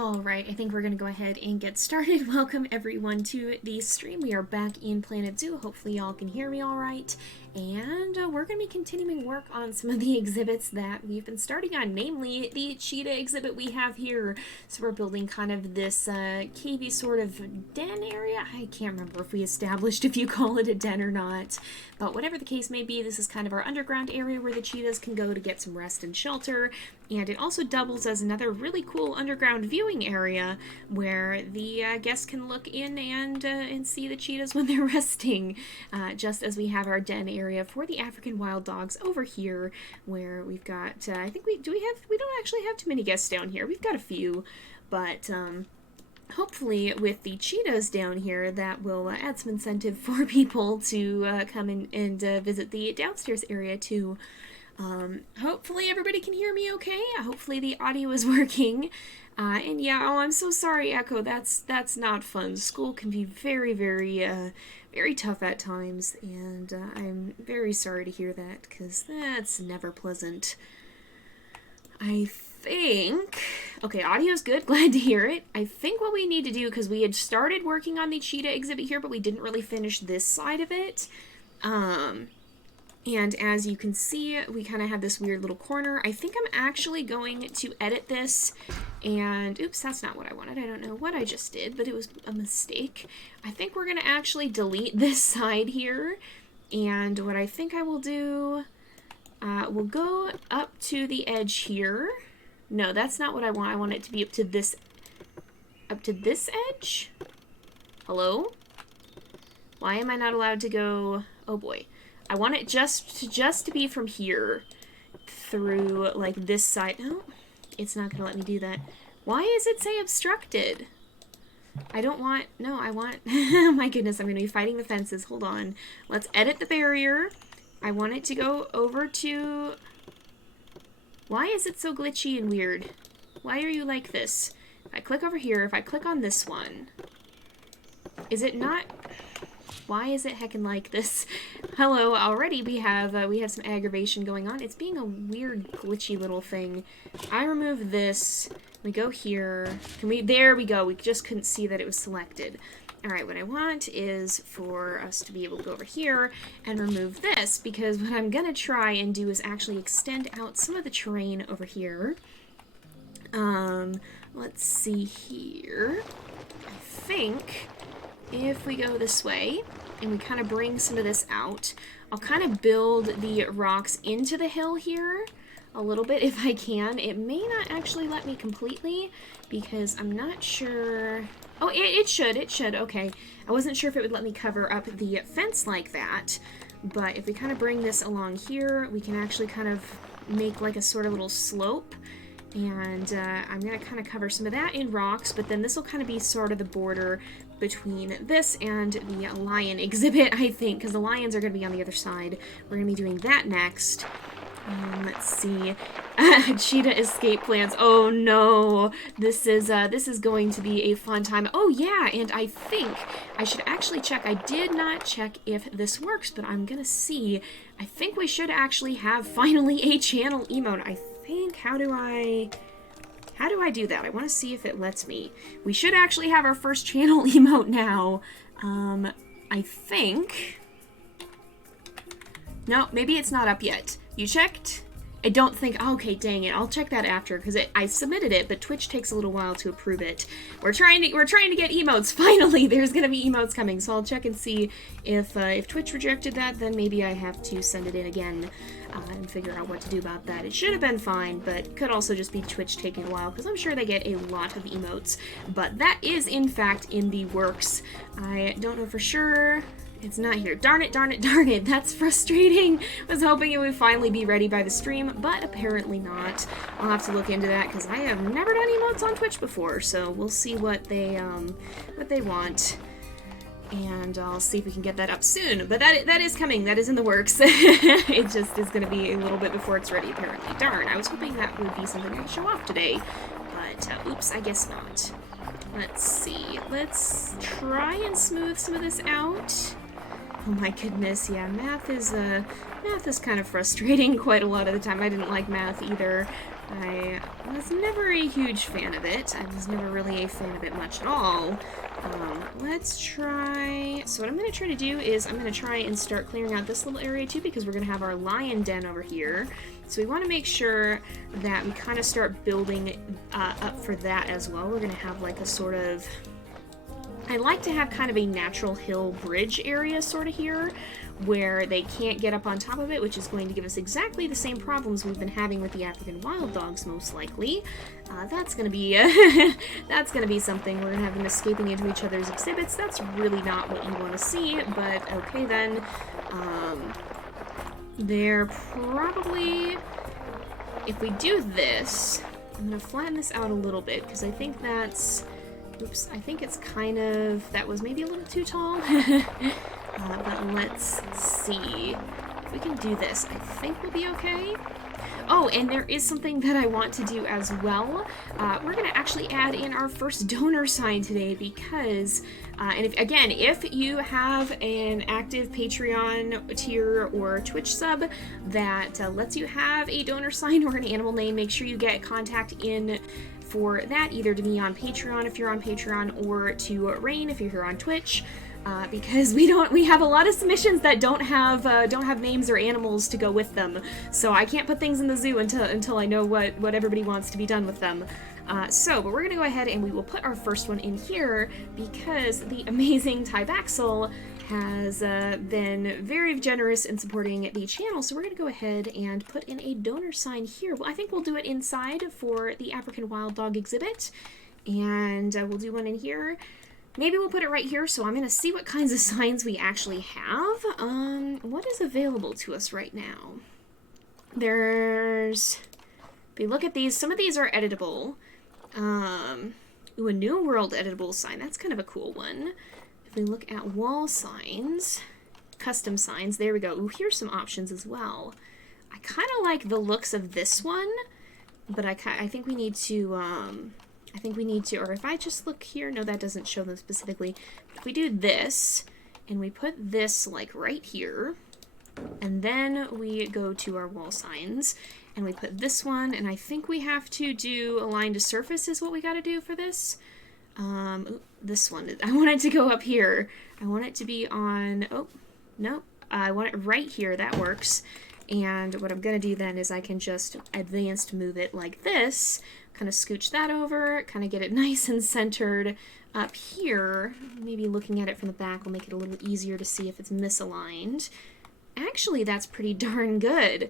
Alright, I think we're going to go ahead and get started. Welcome everyone to the stream. We are back in Planet Zoo. Hopefully y'all can hear me alright. And we're going to be continuing work on some of the exhibits that we've been starting on, namely the Cheetah exhibit we have here. So we're building kind of this cavey sort of den area. I can't remember if we established if you call it a den or not. But whatever the case may be, this is kind of our underground area where the cheetahs can go to get some rest and shelter. And it also doubles as another really cool underground viewing area where the guests can look in and see the cheetahs when they're resting, just as we have our den area for the African wild dogs over here, where we've got, I think we don't actually have too many guests down here. We've got a few, but hopefully with the cheetahs down here, that will add some incentive for people to come in and visit the downstairs area too. Hopefully everybody can hear me okay. Hopefully the audio is working. And yeah, oh, I'm so sorry, Echo. That's not fun. School can be very, very tough at times, and I'm very sorry to hear that, because that's never pleasant. I think... Okay, audio's good. Glad to hear it. I think what we need to do, because we had started working on the cheetah exhibit here, but we didn't really finish this side of it. And as you can see, we kind of have this weird little corner. I think I'm actually going to edit this and... Oops, that's not what I wanted. I don't know what I just did, but it was a mistake. I think we're going to actually delete this side here. And what I think I will do... we'll go up to the edge here. No, that's not what I want. I want it to be up to this edge? Hello? Why am I not allowed to go... Oh boy. I want it just to be from here through, like, this side. No, it's not going to let me do that. Why does it say obstructed? I don't want... No, I want... Oh my goodness, I'm going to be fighting the fences. Hold on. Let's edit the barrier. I want it to go over to... Why is it so glitchy and weird? Why are you like this? If I click over here, if I click on this one... Is it not... Why is it heckin' like this? Hello, already we have some aggravation going on. It's being a weird, glitchy little thing. I remove this. We go here. There we go. We just couldn't see that it was selected. Alright, what I want is for us to be able to go over here and remove this, because what I'm gonna try and do is actually extend out some of the terrain over here. Let's see here. I think... If we go this way, and we kind of bring some of this out, I'll kind of build the rocks into the hill here a little bit if I can. It may not actually let me completely, because I'm not sure... Oh, it should, okay. I wasn't sure if it would let me cover up the fence like that, but if we kind of bring this along here, we can actually kind of make like a sort of little slope. And I'm going to kind of cover some of that in rocks, but then this will kind of be sort of the border between this and the lion exhibit, I think, because the lions are going to be on the other side. We're going to be doing that next. Let's see. Cheetah escape plans. Oh no, this is going to be a fun time. Oh yeah, and I think I should actually check. I did not check if this works, but I'm going to see. I think we should actually have finally a channel emote. I think, how do I do that? I want to see if it lets me. We should actually have our first channel emote now. I think... No, maybe it's not up yet. You checked? I don't think... Oh, okay, dang it. I'll check that after, because I submitted it, but Twitch takes a little while to approve it. We're trying to get emotes. Finally, there's going to be emotes coming, so I'll check and see if Twitch rejected that, then maybe I have to send it in again and figure out what to do about that. It should have been fine, but could also just be Twitch taking a while, because I'm sure they get a lot of emotes. But that is, in fact, in the works. I don't know for sure... It's not here. Darn it, darn it, darn it. That's frustrating. Was hoping it would finally be ready by the stream, but apparently not. I'll have to look into that because I have never done emotes on Twitch before, so we'll see what they want. And I'll see if we can get that up soon. But that is coming. That is in the works. It just is going to be a little bit before it's ready, apparently. Darn, I was hoping that would be something I could show off today. But, oops, I guess not. Let's see. Let's try and smooth some of this out. Oh my goodness, yeah, math is kind of frustrating quite a lot of the time. I didn't like math either. I was never a huge fan of it. I was never really a fan of it much at all. Let's try... So what I'm going to try to do is I'm going to try and start clearing out this little area too, because we're going to have our lion den over here. So we want to make sure that we kind of start building up for that as well. We're going to have like a sort of... I like to have kind of a natural hill bridge area sort of here, where they can't get up on top of it, which is going to give us exactly the same problems we've been having with the African wild dogs, most likely. That's gonna be that's gonna be something. We're gonna have them escaping into each other's exhibits. That's really not what you want to see, but okay then. They're probably, if we do this, I'm gonna flatten this out a little bit because I think that's, oops, I think it's kind of, that was maybe a little too tall. But let's see. If we can do this, I think we'll be okay. Oh, and there is something that I want to do as well. We're going to actually add in our first donor sign today because, and if you have an active Patreon tier or Twitch sub that lets you have a donor sign or an animal name, make sure you get contact in for that, either to me on Patreon if you're on Patreon, or to Rain if you're here on Twitch. Because we have a lot of submissions that don't have names or animals to go with them, so I can't put things in the zoo until I know what everybody wants to be done with them. But we're gonna go ahead and we will put our first one in here because the amazing Tybaxel has been very generous in supporting the channel. So we're gonna go ahead and put in a donor sign here. Well, I think we'll do it inside for the African wild dog exhibit, and we'll do one in here. Maybe we'll put it right here, so I'm going to see what kinds of signs we actually have. What is available to us right now? There's... If we look at these, some of these are editable. Ooh, a New World editable sign. That's kind of a cool one. If we look at wall signs, custom signs, there we go. Ooh, here's some options as well. I kind of like the looks of this one, but I think we need to... or if I just look here, no, that doesn't show them specifically. If we do this, and we put this, like, right here, and then we go to our wall signs, and we put this one, and I think we have to do align to surface is what we gotta do for this. Ooh, this one, I want it to go up here. I want it to be on, oh, no, I want it right here, that works. And what I'm gonna do then is I can just advanced move it like this, kind of scooch that over, kind of get it nice and centered up here. Maybe looking at it from the back will make it a little easier to see if it's misaligned. Actually, that's pretty darn good.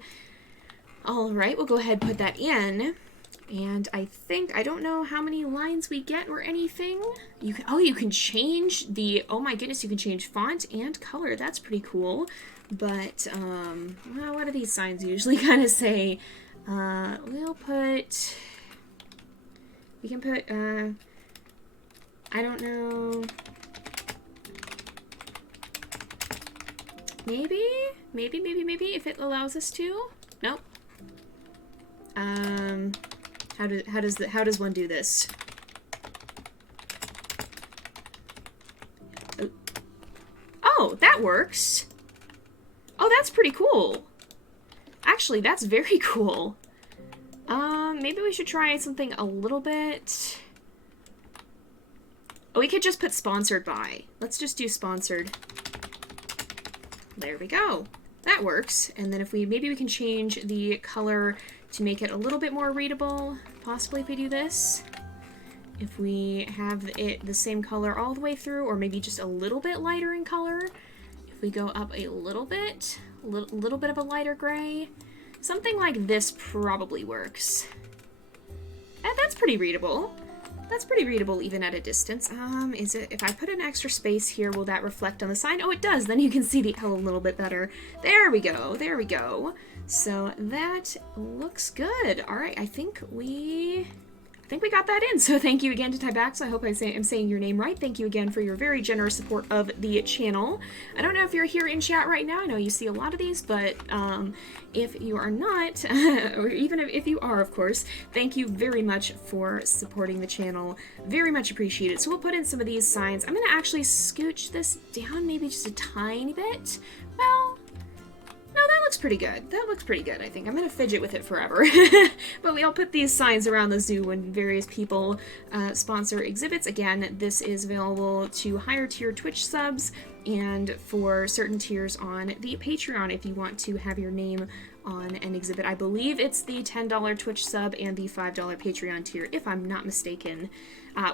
All right, we'll go ahead and put that in. And I think, I don't know how many lines we get or anything. You can change the, oh my goodness, you can change font and color. That's pretty cool. But, well, what do these signs usually kind of say? We'll put... We can put, I don't know, maybe, if it allows us to. Nope. How does one do this? Oh, that works. Oh, that's pretty cool. Actually, that's very cool. Maybe we should try something a little bit... Oh, we could just put sponsored by. Let's just do sponsored. There we go. That works. And then if we, maybe we can change the color to make it a little bit more readable. Possibly if we do this. If we have it the same color all the way through, or maybe just a little bit lighter in color. If we go up a little bit of a lighter gray. Something like this probably works. And that's pretty readable. That's pretty readable even at a distance. Is it, if I put an extra space here, will that reflect on the sign? Oh, it does. Then you can see the L a little bit better. There we go. There we go. So that looks good. All right, I think we got that in. So thank you again to Tybax. I hope I'm saying your name right. Thank you again for your very generous support of the channel. I don't know if you're here in chat right now. I know you see a lot of these, but if you are not, or even if you are, of course, thank you very much for supporting the channel. Very much appreciated. So we'll put in some of these signs. I'm going to actually scooch this down maybe just a tiny bit. Well, No, that looks pretty good. That looks pretty good, I think. I'm going to fidget with it forever. But we all put these signs around the zoo when various people sponsor exhibits. Again, this is available to higher tier Twitch subs and for certain tiers on the Patreon if you want to have your name on an exhibit. I believe it's the $10 Twitch sub and the $5 Patreon tier, if I'm not mistaken.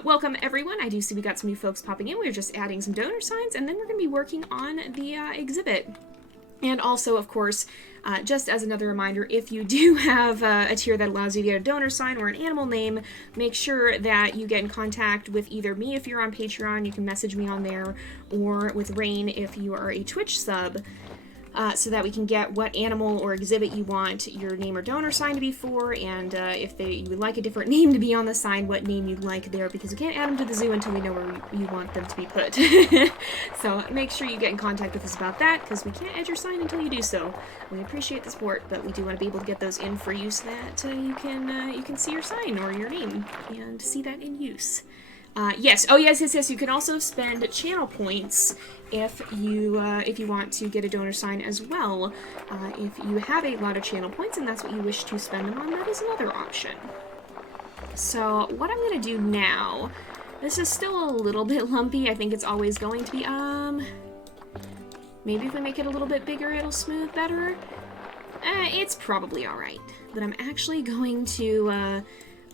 Welcome, everyone. I do see we got some new folks popping in. We're just adding some donor signs, and then we're going to be working on the exhibit. And also, of course, just as another reminder, if you do have a tier that allows you to get a donor sign or an animal name, make sure that you get in contact with either me if you're on Patreon, you can message me on there, or with Rain if you are a Twitch sub, so that we can get what animal or exhibit you want your name or donor sign to be for, and if you would like a different name to be on the sign, what name you'd like there, because we can't add them to the zoo until we know where you want them to be put. So make sure you get in contact with us about that, because we can't add your sign until you do so. We appreciate the support, but we do want to be able to get those in for you so that you can see your sign or your name and see that in use. Yes. Oh, yes. You can also spend channel points if you want to get a donor sign as well. If you have a lot of channel points and that's what you wish to spend them on, that is another option. So what I'm going to do now, this is still a little bit lumpy. I think it's always going to be, maybe if we make it a little bit bigger, it'll smooth better. It's probably all right. But I'm actually going to,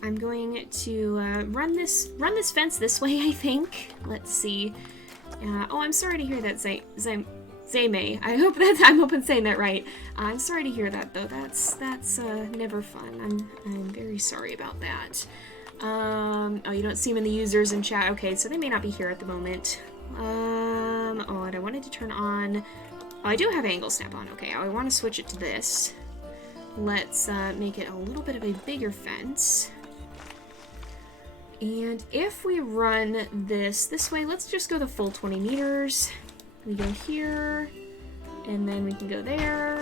run this fence this way, I think. Let's see. Oh, I'm sorry to hear that, Zaymay. I'm hoping saying that right. I'm sorry to hear that, though. That's never fun. I'm very sorry about that. Oh, you don't see them in the users in chat. Okay, so they may not be here at the moment. Oh, and I wanted to turn on... Oh, I do have angle snap on. Okay, I want to switch it to this. Let's make it a little bit of a bigger fence. And if we run this way, let's just go the full 20 meters. We go here, and then we can go there,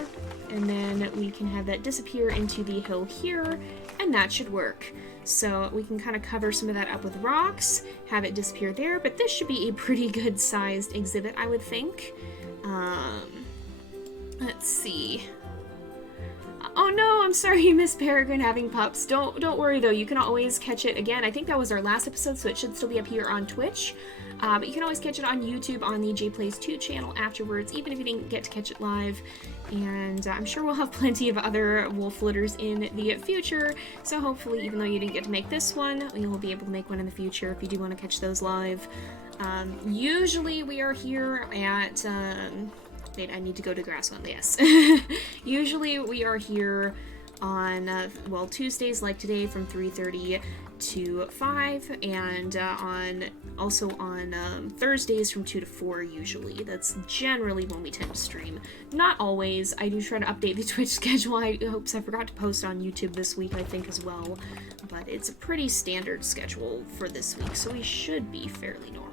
and then we can have that disappear into the hill here, and that should work. So we can kind of cover some of that up with rocks, have it disappear there, but this should be a pretty good sized exhibit, I would think. Let's see. Oh no, I'm sorry you missed Peregrine having pups. Don't worry though, you can always catch it again. I think that was our last episode, so it should still be up here on Twitch. But you can always catch it on YouTube on the JayPlays 2 channel afterwards, even if you didn't get to catch it live. And I'm sure we'll have plenty of other wolf litters in the future, so hopefully, even though you didn't get to make this one, you'll be able to make one in the future if you do want to catch those live. Usually we are here at... Wait, I need to go to Grassland, yes. Usually we are here on, Tuesdays like today from 3:30 to 5, and also on Thursdays from 2 to 4 usually. That's generally when we tend to stream. Not always. I do try to update the Twitch schedule. I forgot to post on YouTube this week, I think, as well. But it's a pretty standard schedule for this week, so we should be fairly normal.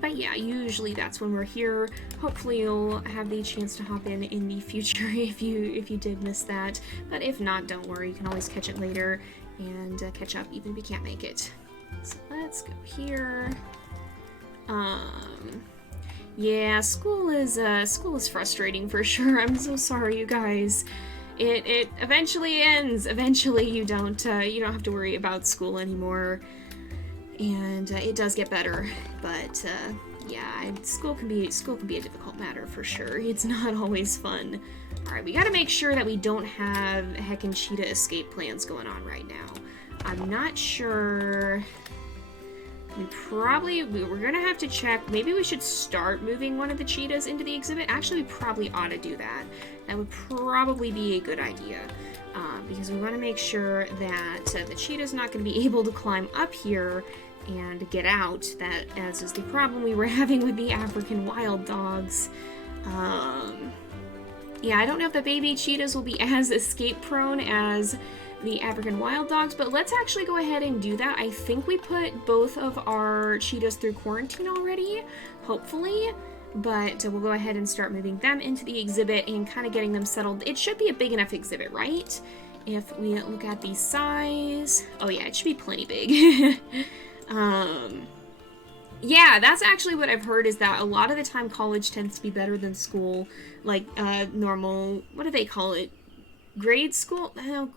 But yeah, usually that's when we're here. Hopefully you'll have the chance to hop in the future if you did miss that. But if not, don't worry. You can always catch it later and catch up even if you can't make it. So let's go here. Yeah, school is frustrating for sure. I'm so sorry, you guys. It eventually ends. Eventually you don't have to worry about school anymore. And it does get better, but yeah, school can be a difficult matter for sure. It's not always fun. All right, we got to make sure that we don't have heckin' cheetah escape plans going on right now. I'm not sure. We're gonna have to check. Maybe we should start moving one of the cheetahs into the exhibit. Actually, we probably ought to do that. That would probably be a good idea. Because we want to make sure that the cheetah's not going to be able to climb up here and get out, that as is the problem we were having with the African wild dogs. Yeah, I don't know if the baby cheetahs will be as escape prone as the African wild dogs, but let's actually go ahead and do that. I think we put both of our cheetahs through quarantine already, hopefully, but we'll go ahead and start moving them into the exhibit and kind of getting them settled. It should be a big enough exhibit, right? If we look at the size, oh yeah, it should be plenty big. Yeah, that's actually what I've heard, is that a lot of the time college tends to be better than school, like normal, what do they call it? Grade school? No,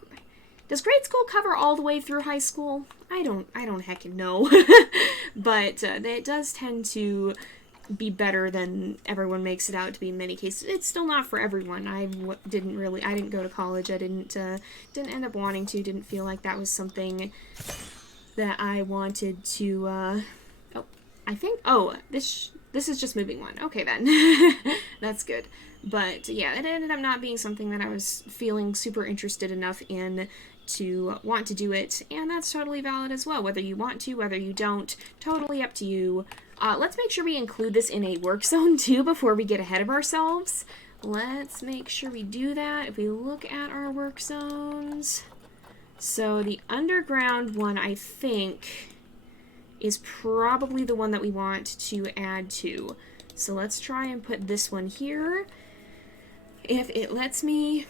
does grade school cover all the way through high school? I don't heckin' know. But it does tend to be better than everyone makes it out to be in many cases. It's still not for everyone. I didn't go to college. I didn't end up wanting to, didn't feel like that was something that I wanted to, oh, I think, oh, this is just moving one. Okay, then. That's good. But, yeah, it ended up not being something that I was feeling super interested enough in to want to do it, and that's totally valid as well. Whether you want to, whether you don't, totally up to you. Let's make sure we include this in a work zone, too, before we get ahead of ourselves. Let's make sure we do that. If we look at our work zones... So the underground one, I think, is probably the one that we want to add to. So let's try and put this one here. If it lets me...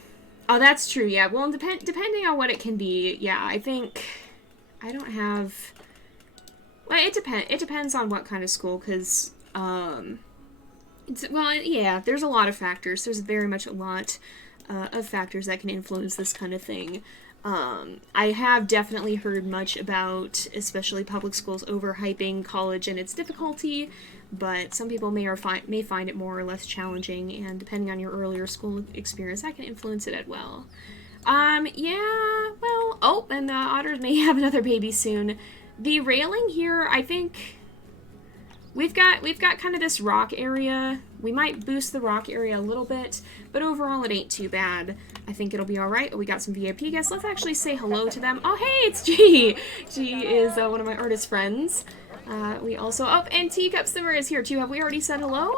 Oh, that's true, yeah. Well, depending on what it can be, yeah, I think... I don't have... Well, it depends on what kind of school, because, well, yeah, there's a lot of factors. There's very much a lot of factors that can influence this kind of thing. I have definitely heard much about, especially public schools, overhyping college and its difficulty, but some people may find it more or less challenging, and depending on your earlier school experience, that can influence it as well. Yeah, well, oh, and the Otters may have another baby soon. The railing here, I think... We've got kind of this rock area. We might boost the rock area a little bit, but overall it ain't too bad. I think it'll be alright. Oh, we got some VIP guests. Let's actually say hello to them. Oh, hey, it's G! G is one of my artist friends. We also... Oh, and Teacup Simmer is here too. Have we already said hello?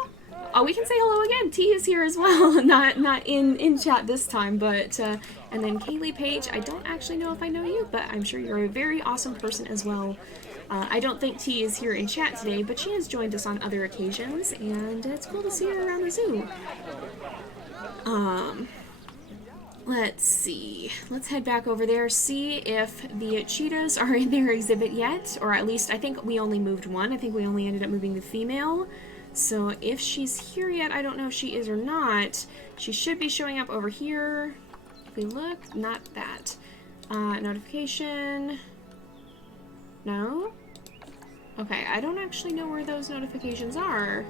Oh, we can say hello again. T is here as well. not in chat this time, but... and then Kaylee Page. I don't actually know if I know you, but I'm sure you're a very awesome person as well. I don't think T is here in chat today, but she has joined us on other occasions, and it's cool to see her around the zoo. Let's see. Let's head back over there, see if the cheetahs are in their exhibit yet, or at least I think we only moved one. I think we only ended up moving the female. So if she's here yet, I don't know if she is or not. She should be showing up over here. If we look, not that. Notification... No? Okay, I don't actually know where those notifications are.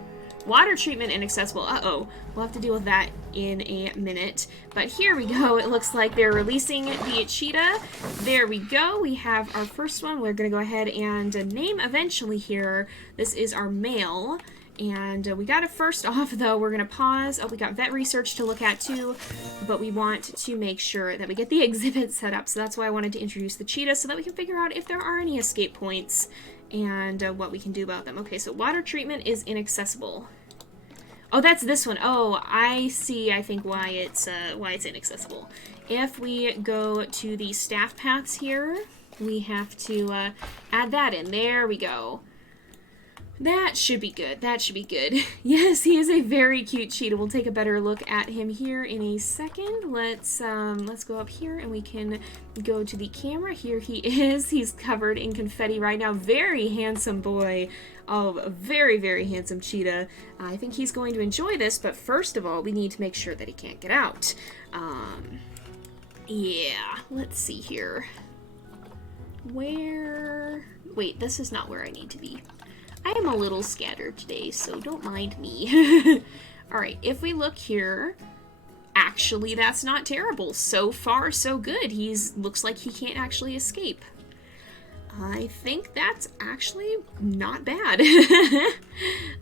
Water treatment inaccessible. Uh-oh. We'll have to deal with that in a minute. But here we go. It looks like they're releasing the cheetah. There we go. We have our first one. We're going to go ahead and name eventually here. This is our male. And we got it first off, though. We're going to pause. Oh, we got vet research to look at, too. But we want to make sure that we get the exhibit set up. So that's why I wanted to introduce the cheetah, so that we can figure out if there are any escape points and what we can do about them. Okay, so water treatment is inaccessible. Oh, that's this one. Oh, I see, I think, why it's inaccessible. If we go to the staff paths here, we have to add that in. There we go. That should be good. That should be good. Yes, he is a very cute cheetah. We'll take a better look at him here in a second. Let's go up here and we can go to the camera. Here he is. He's covered in confetti right now. Very handsome boy. Oh, a very, very handsome cheetah. I think he's going to enjoy this, but first of all, we need to make sure that he can't get out. Yeah, let's see here. Wait, this is not where I need to be. I am a little scattered today, so don't mind me. Alright, if we look here, actually that's not terrible. So far, so good. Looks like he can't actually escape. I think that's actually not bad.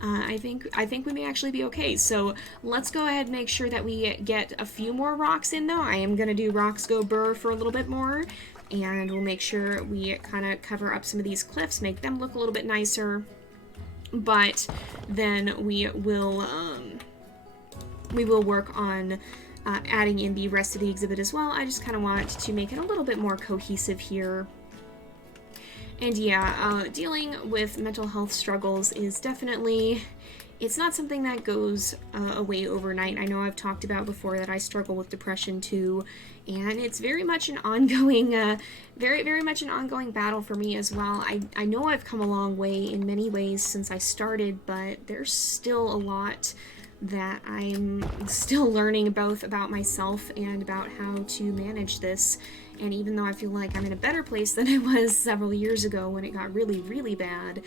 I think we may actually be okay. So let's go ahead and make sure that we get a few more rocks in, though. I am going to do rocks go burr for a little bit more. And we'll make sure we kind of cover up some of these cliffs, make them look a little bit nicer. But then we will work on adding in the rest of the exhibit as well. I just kind of want to make it a little bit more cohesive here. And yeah, dealing with mental health struggles is definitely it's not something that goes away overnight. I know I've talked about before that I struggle with depression too, and it's very much an ongoing, very much an ongoing battle for me as well. I know I've come a long way in many ways since I started, but there's still a lot that I'm still learning both about myself and about how to manage this. And even though I feel like I'm in a better place than I was several years ago when it got really, really bad,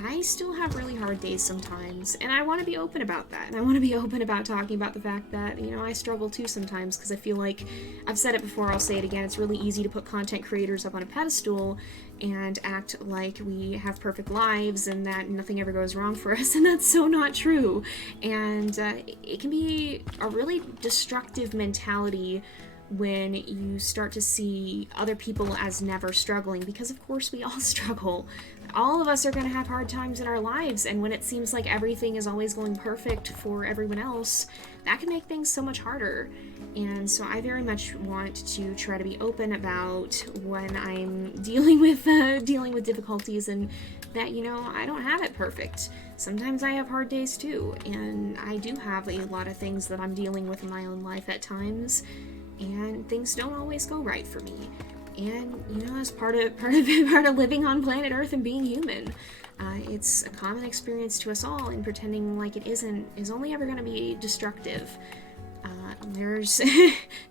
I still have really hard days sometimes, and I want to be open about that, and I want to be open about talking about the fact that, you know, I struggle too sometimes, because I feel like, I've said it before, I'll say it again, it's really easy to put content creators up on a pedestal and act like we have perfect lives and that nothing ever goes wrong for us, and that's so not true. And it can be a really destructive mentality when you start to see other people as never struggling, because of course we all struggle. All of us are going to have hard times in our lives, and when it seems like everything is always going perfect for everyone else, that can make things so much harder. And so I very much want to try to be open about when I'm dealing with difficulties, and that, you know, I don't have it perfect. Sometimes I have hard days too, and I do have a lot of things that I'm dealing with in my own life at times, and things don't always go right for me. And, you know, that's part of living on planet Earth and being human. It's a common experience to us all, and pretending like it isn't is only ever going to be destructive. There's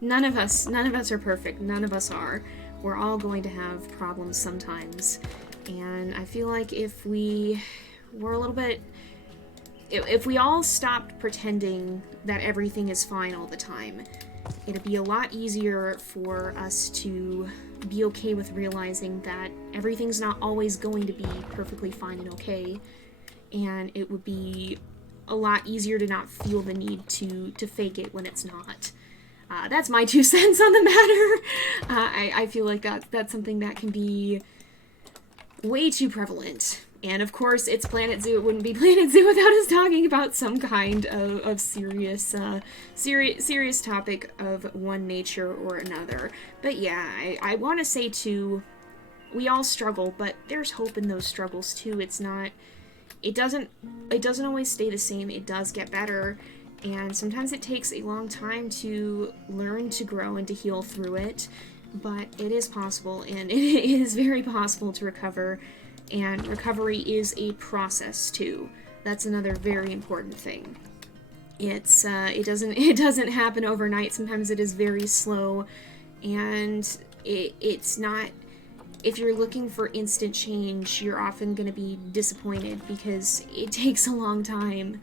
none of us are perfect. None of us are. We're all going to have problems sometimes. And I feel like if we were a little bit, if we all stopped pretending that everything is fine all the time, it'd be a lot easier for us to be okay with realizing that everything's not always going to be perfectly fine and okay, and it would be a lot easier to not feel the need to fake it when it's not. That's my 2 cents on the matter. I feel like that's something that can be way too prevalent. And of course, it's Planet Zoo. It wouldn't be Planet Zoo without us talking about some kind of serious topic of one nature or another. But yeah, I want to say too, we all struggle, but there's hope in those struggles too. It doesn't always stay the same. It does get better, and sometimes it takes a long time to learn to grow and to heal through it. But it is possible, and it is very possible to recover. And recovery is a process too. That's another very important thing. It doesn't happen overnight. Sometimes it is very slow, and it's not. If you're looking for instant change, you're often going to be disappointed because it takes a long time.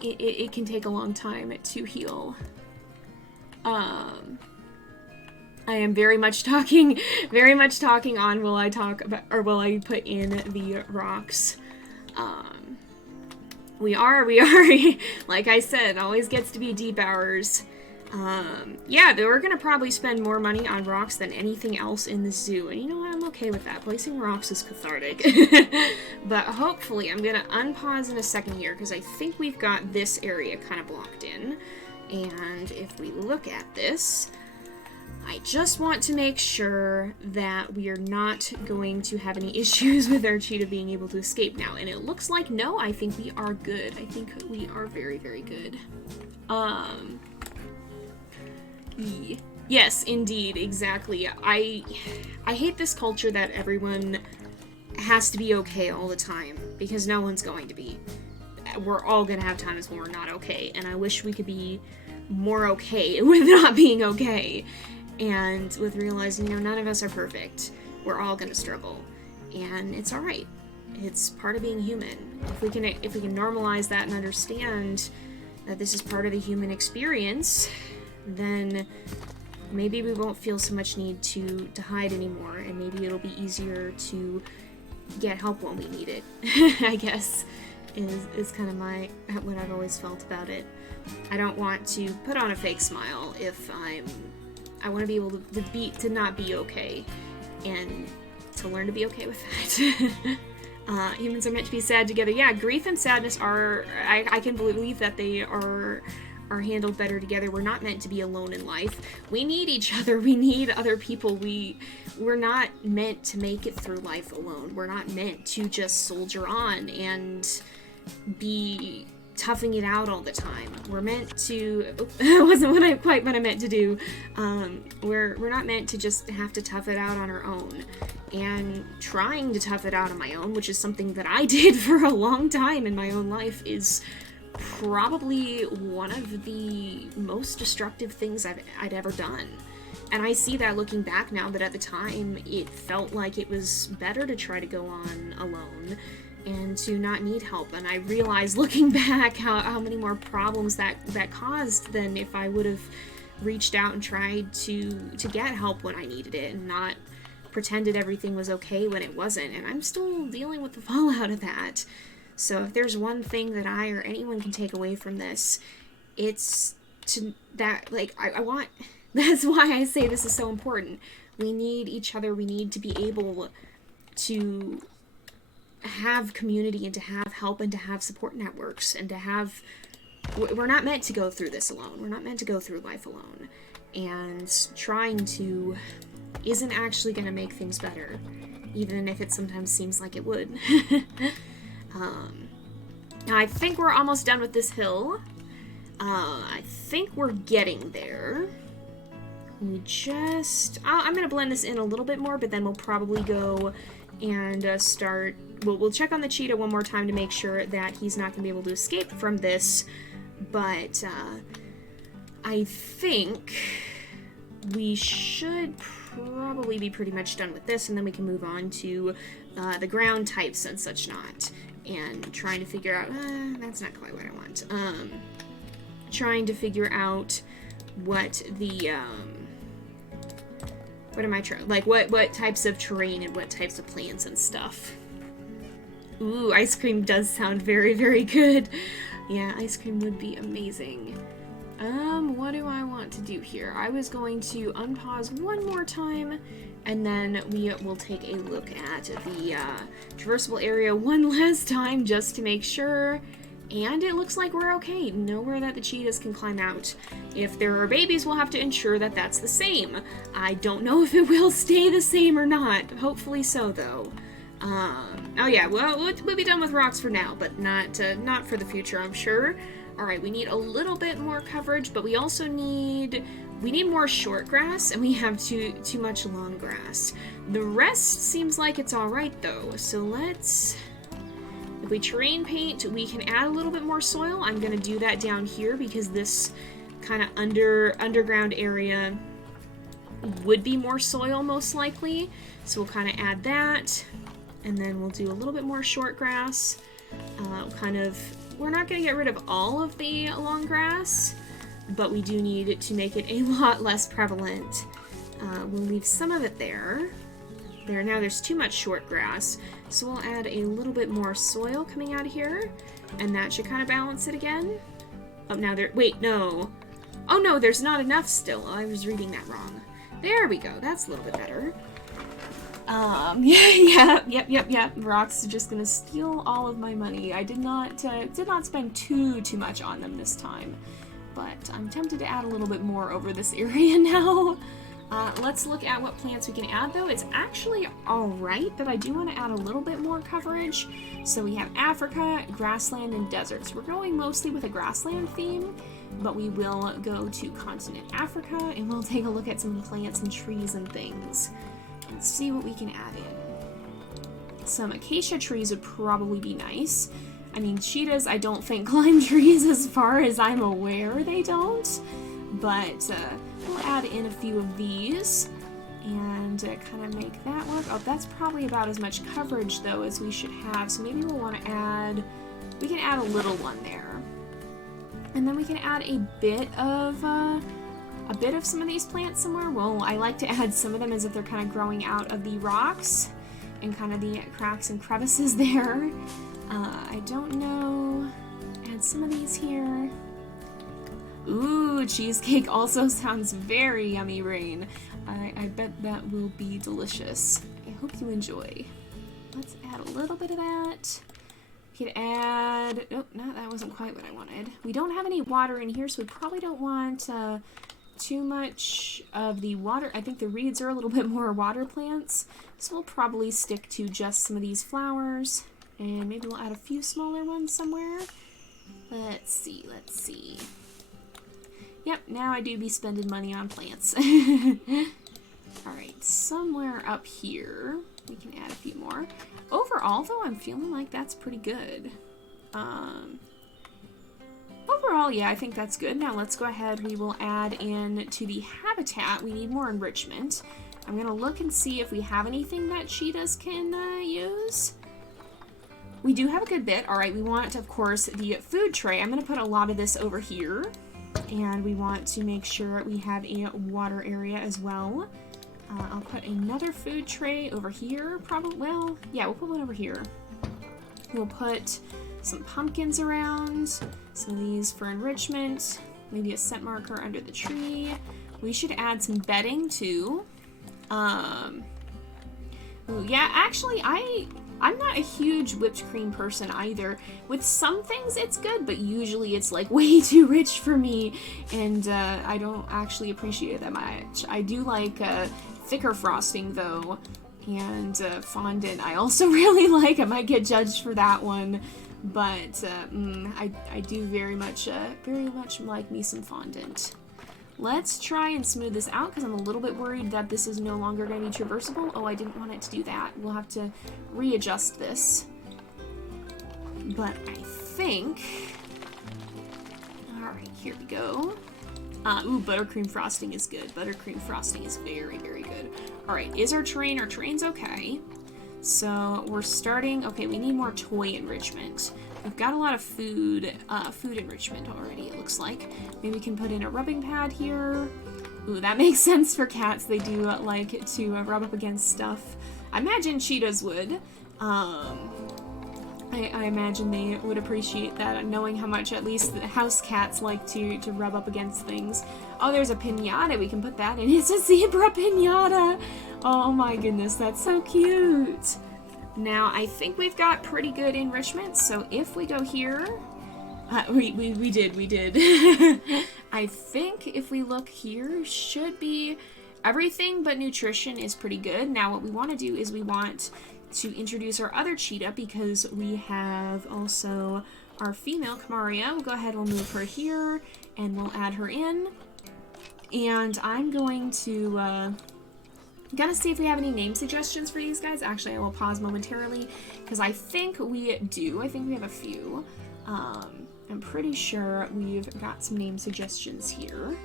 It can take a long time to heal. I am very much talking on while I talk about, or while I put in the rocks. We are, like I said, always gets to be deep hours. Yeah, we're gonna probably spend more money on rocks than anything else in the zoo, and you know what, I'm okay with that. Placing rocks is cathartic. But hopefully, I'm gonna unpause in a second here, because I think we've got this area kind of blocked in. And if we look at this, I just want to make sure that we are not going to have any issues with our cheetah being able to escape now. And it looks like no, I think we are good. I think we are very, very good. Yes, indeed, exactly. I hate this culture that everyone has to be okay all the time, because no one's going to be. We're all gonna have times when we're not okay, and I wish we could be more okay with not being okay. And with realizing, you know, none of us are perfect. We're all gonna struggle, and it's all right. It's part of being human. If we can normalize that and understand that this is part of the human experience, then maybe we won't feel so much need to hide anymore, and maybe it'll be easier to get help when we need it. I guess is kind of what I've always felt about it. I don't want to put on a fake smile if I want to be able to not be okay, and to learn to be okay with that. Humans are meant to be sad together. Yeah, grief and sadness are, I can believe that they are handled better together. We're not meant to be alone in life. We need each other. We need other people. We're not meant to make it through life alone. We're not meant to just soldier on and be toughing it out all the time. We're meant to, that wasn't quite what I meant to do. We're not meant to just have to tough it out on our own. And trying to tough it out on my own, which is something that I did for a long time in my own life, is probably one of the most destructive things I'd ever done. And I see that looking back now, but at the time it felt like it was better to try to go on alone and to not need help. And I realized looking back how many more problems that caused than if I would have reached out and tried to get help when I needed it and not pretended everything was okay when it wasn't. And I'm still dealing with the fallout of that. So if there's one thing that I or anyone can take away from this, it's to that, like, I want, that's why I say this is so important. We need each other. We need to be able to have community and to have help and to have support networks and to have, we're not meant to go through this alone. We're not meant to go through life alone. And trying to isn't actually going to make things better, even if it sometimes seems like it would. Now I think we're almost done with this hill. I think we're getting there. We just, I'm going to blend this in a little bit more, but then we'll probably go and start, we'll check on the cheetah one more time to make sure that he's not going to be able to escape from this, but I think we should probably be pretty much done with this, and then we can move on to the ground types and such not, and trying to figure out, that's not quite what I want, trying to figure out what the, what am I trying, like, what types of terrain and what types of plants and stuff. Ooh, ice cream does sound very, very good. Yeah, ice cream would be amazing. What do I want to do here? I was going to unpause one more time, and then we will take a look at the traversable area one last time just to make sure. And it looks like we're okay. Nowhere that the cheetahs can climb out. If there are babies, we'll have to ensure that that's the same. I don't know if it will stay the same or not. Hopefully so, though. Oh yeah, well, we'll be done with rocks for now, but not for the future, I'm sure. Alright, we need a little bit more coverage, but we also need more short grass, and we have too much long grass. The rest seems like it's alright, though, so let's... If we terrain paint, we can add a little bit more soil. I'm going to do that down here because this kind of underground area would be more soil most likely. So we'll kind of add that, and then we'll do a little bit more short grass. We're not going to get rid of all of the long grass, but we do need to make it a lot less prevalent. We'll leave some of it there. Now there's too much short grass, so we'll add a little bit more soil coming out of here, and that should kind of balance it again. Oh, now wait, no. Oh no, there's not enough still. I was reading that wrong. There we go, that's a little bit better. Yep. Rocks are just gonna steal all of my money. I did not spend too much on them this time, but I'm tempted to add a little bit more over this area now. Let's look at what plants we can add, though. It's actually alright, but I do want to add a little bit more coverage. So we have Africa, grassland, and deserts. We're going mostly with a grassland theme, but we will go to continent Africa, and we'll take a look at some plants and trees and things, and see what we can add in. Some acacia trees would probably be nice. I mean, cheetahs, I don't think climb trees as far as I'm aware they don't, but we'll add in a few of these and kind of make that work. Oh, that's probably about as much coverage, though, as we should have, so maybe we'll want to add, we can add a little one there. And then we can add a bit of some of these plants somewhere. Well, I like to add some of them as if they're kind of growing out of the rocks and kind of the cracks and crevices there. I don't know, add some of these here. Ooh, cheesecake also sounds very yummy, Rain. I bet that will be delicious. I hope you enjoy. Let's add a little bit of that. We could add... Oh, no, that wasn't quite what I wanted. We don't have any water in here, so we probably don't want too much of the water. I think the reeds are a little bit more water plants, so we'll probably stick to just some of these flowers And maybe we'll add a few smaller ones somewhere. Let's see, let's see. Yep, now I do be spending money on plants. Alright, somewhere up here, we can add a few more. Overall, though, I'm feeling like that's pretty good. Overall, yeah, I think that's good. Now let's go ahead, we will add in to the habitat. We need more enrichment. I'm gonna look and see if we have anything that cheetahs can use. We do have a good bit. Alright, we want, of course, the food tray. I'm gonna put a lot of this over here. And we want to make sure we have a water area as well. I'll put another food tray over here, probably. Well, yeah, we'll put one over here. We'll put some pumpkins around, some of these for enrichment, maybe a scent marker under the tree. We should add some bedding too. Ooh, yeah, actually, I'm not a huge whipped cream person either. With some things it's good, but usually it's like way too rich for me, and I don't actually appreciate it that much. I do like thicker frosting though, and fondant I also really like. I might get judged for that one, but I do very much like me some fondant. Let's try and smooth this out because I'm a little bit worried that this is no longer going to be traversable. Oh, I didn't want it to do that. We'll have to readjust this. But I think... Alright, here we go. Ooh, buttercream frosting is good. Buttercream frosting is very, very good. Alright, is our train? Our train's okay. So we're starting... Okay, we need more toy enrichment. We've got a lot of food enrichment already, it looks like. Maybe we can put in a rubbing pad here. Ooh, that makes sense for cats. They do like to rub up against stuff. I imagine cheetahs would. I imagine they would appreciate that, knowing how much at least the house cats like to rub up against things. Oh, there's a pinata. We can put that in. It's a zebra pinata. Oh my goodness, that's so cute. Now, I think we've got pretty good enrichment, so if we go here... we did. I think if we look here, should be... Everything but nutrition is pretty good. Now, what we want to do is we want to introduce our other cheetah, because we have also our female Camaria. We'll go ahead and we'll move her here, and we'll add her in. And I'm going to... Gotta see if we have any name suggestions for these guys. Actually, I will pause momentarily because I think we do. I think we have a few. I'm pretty sure we've got some name suggestions here.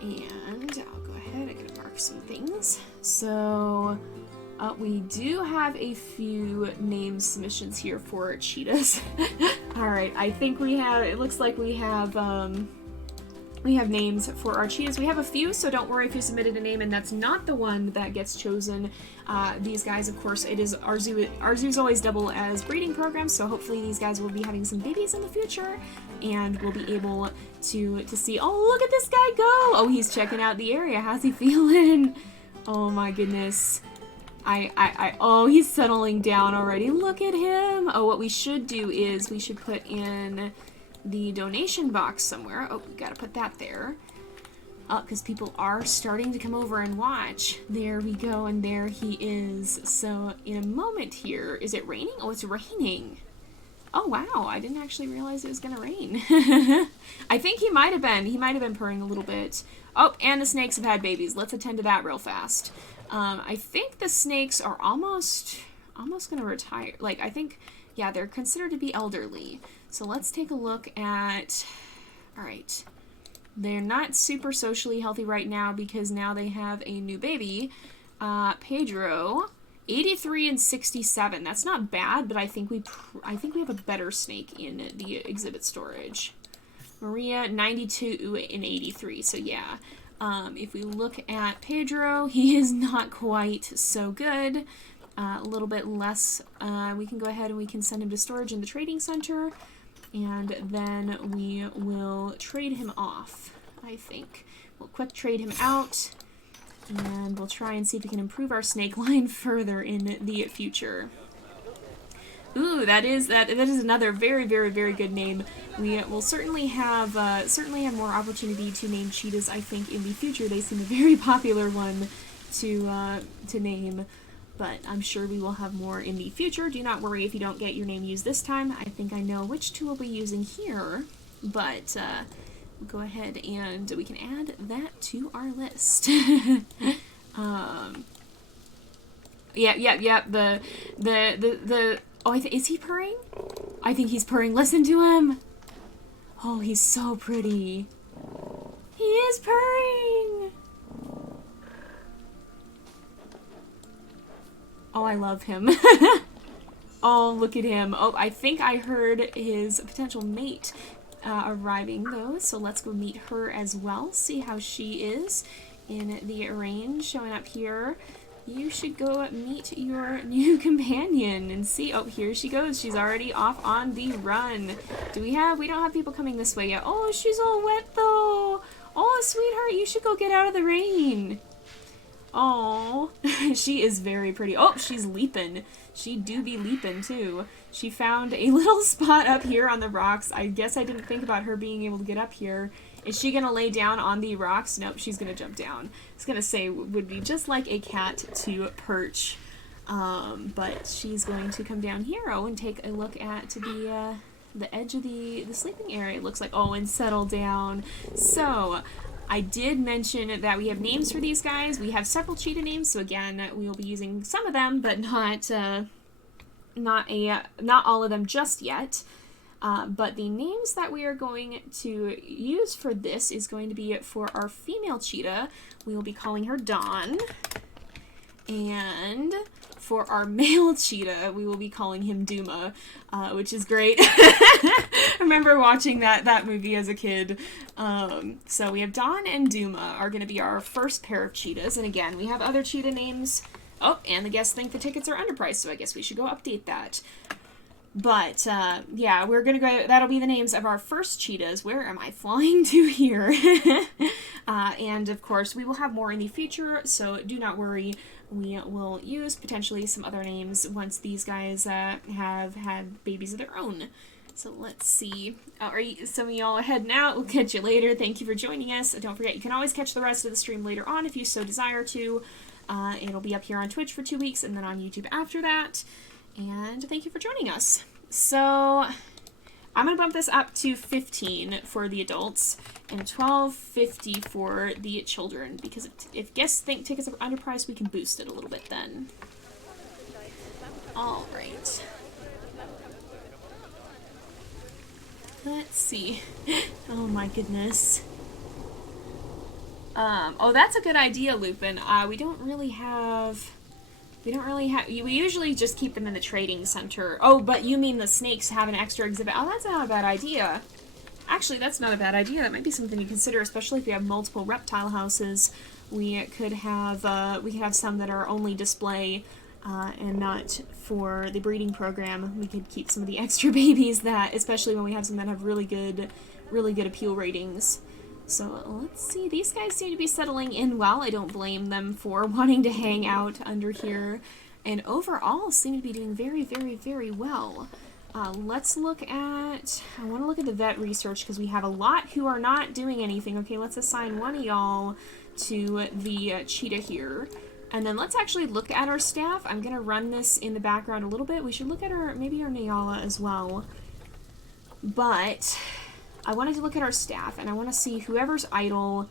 And I'll go ahead, I'm gonna mark some things. So, we do have a few name submissions here for cheetahs. Alright, I think we have, it looks like we have names for our cheetahs. We have a few, so don't worry if you submitted a name and that's not the one that gets chosen. These guys, of course, it is our zoos always double as breeding programs, so hopefully these guys will be having some babies in the future, and we'll be able to see, oh, look at this guy go! Oh, he's checking out the area. How's he feeling? Oh my goodness. Oh, he's settling down already. Look at him! Oh, what we should do is we should put in the donation box somewhere. Oh, we gotta put that there. Because people are starting to come over and watch. There we go, and there he is. So, in a moment here, is it raining? Oh, it's raining. Oh, wow, I didn't actually realize it was gonna rain. I think he might have been purring a little bit. Oh, and the snakes have had babies. Let's attend to that real fast. I think the snakes are almost gonna retire. Like, I think, yeah, they're considered to be elderly. So let's take a look at, alright, they're not super socially healthy right now because now they have a new baby. Pedro, 83 and 67. That's not bad, but I think we have a better snake in the exhibit storage. Maria, 92 and 83. So yeah, if we look at Pedro, he is not quite so good. A little bit less. We can go ahead and we can send him to storage in the trading center. And then we will trade him off, I think. We'll quick trade him out, and we'll try and see if we can improve our snake line further in the future. Ooh, that is another very, very, very good name. We will certainly have more opportunity to name cheetahs, I think, in the future. They seem a very popular one to name. but I'm sure we will have more in the future. Do not worry if you don't get your name used this time. I think I know which two we'll be using here, but we'll go ahead and we can add that to our list. Yeah, oh, is he purring? I think he's purring. Listen to him. Oh, he's so pretty. He is purring. Oh, I love him. Oh, look at him. Oh, I think I heard his potential mate arriving, though, so let's go meet her as well, see how she is in the range showing up here. You should go meet your new companion and see. Oh, here she goes. She's already off on the run. We don't have people coming this way yet. Oh, she's all wet, though. Oh, sweetheart, you should go get out of the rain. Oh, she is very pretty. Oh, she's leaping. She do be leaping, too. She found a little spot up here on the rocks. I guess I didn't think about her being able to get up here. Is she going to lay down on the rocks? Nope, she's going to jump down. I was going to say, would be just like a cat to perch. But she's going to come down here, and take a look at the edge of the sleeping area, it looks like. Oh, and settle down. So, I did mention that we have names for these guys. We have several cheetah names, so again, we will be using some of them, but not all of them just yet. But the names that we are going to use for this is going to be for our female cheetah. We will be calling her Dawn. And for our male cheetah, we will be calling him Duma, which is great. I remember watching that movie as a kid. So we have Dawn and Duma are going to be our first pair of cheetahs. And again, we have other cheetah names. Oh, and the guests think the tickets are underpriced, so I guess we should go update that. But, yeah, we're gonna go, that'll be the names of our first cheetahs. Where am I flying to here? And, of course, we will have more in the future, so do not worry. We will use potentially some other names once these guys have had babies of their own. So let's see. Some of y'all are heading out. We'll catch you later. Thank you for joining us. Don't forget, you can always catch the rest of the stream later on if you so desire to. It'll be up here on Twitch for 2 weeks and then on YouTube after that. And thank you for joining us. So, I'm going to bump this up to 15 for the adults and $12.50 for the children, because if guests think tickets are underpriced, we can boost it a little bit then. Alright. Let's see. Oh my goodness. Oh, that's a good idea, Lupin. We usually just keep them in the trading center. Oh, but you mean the snakes have an extra exhibit. Oh, that's not a bad idea. Actually, that's not a bad idea. That might be something to consider, especially if you have multiple reptile houses. We could have some that are only display, and not for the breeding program. We could keep some of the extra babies that, especially when we have some that have really good appeal ratings. So let's see, these guys seem to be settling in well. I don't blame them for wanting to hang out under here, and overall seem to be doing very, very, very well. Let's look at, I want to look at the vet research because we have a lot who are not doing anything. Okay, let's assign one of y'all to the cheetah here. And then let's actually look at our staff. I'm going to run this in the background a little bit. We should look at maybe our Nyala as well. But I wanted to look at our staff, and I want to see whoever's idle.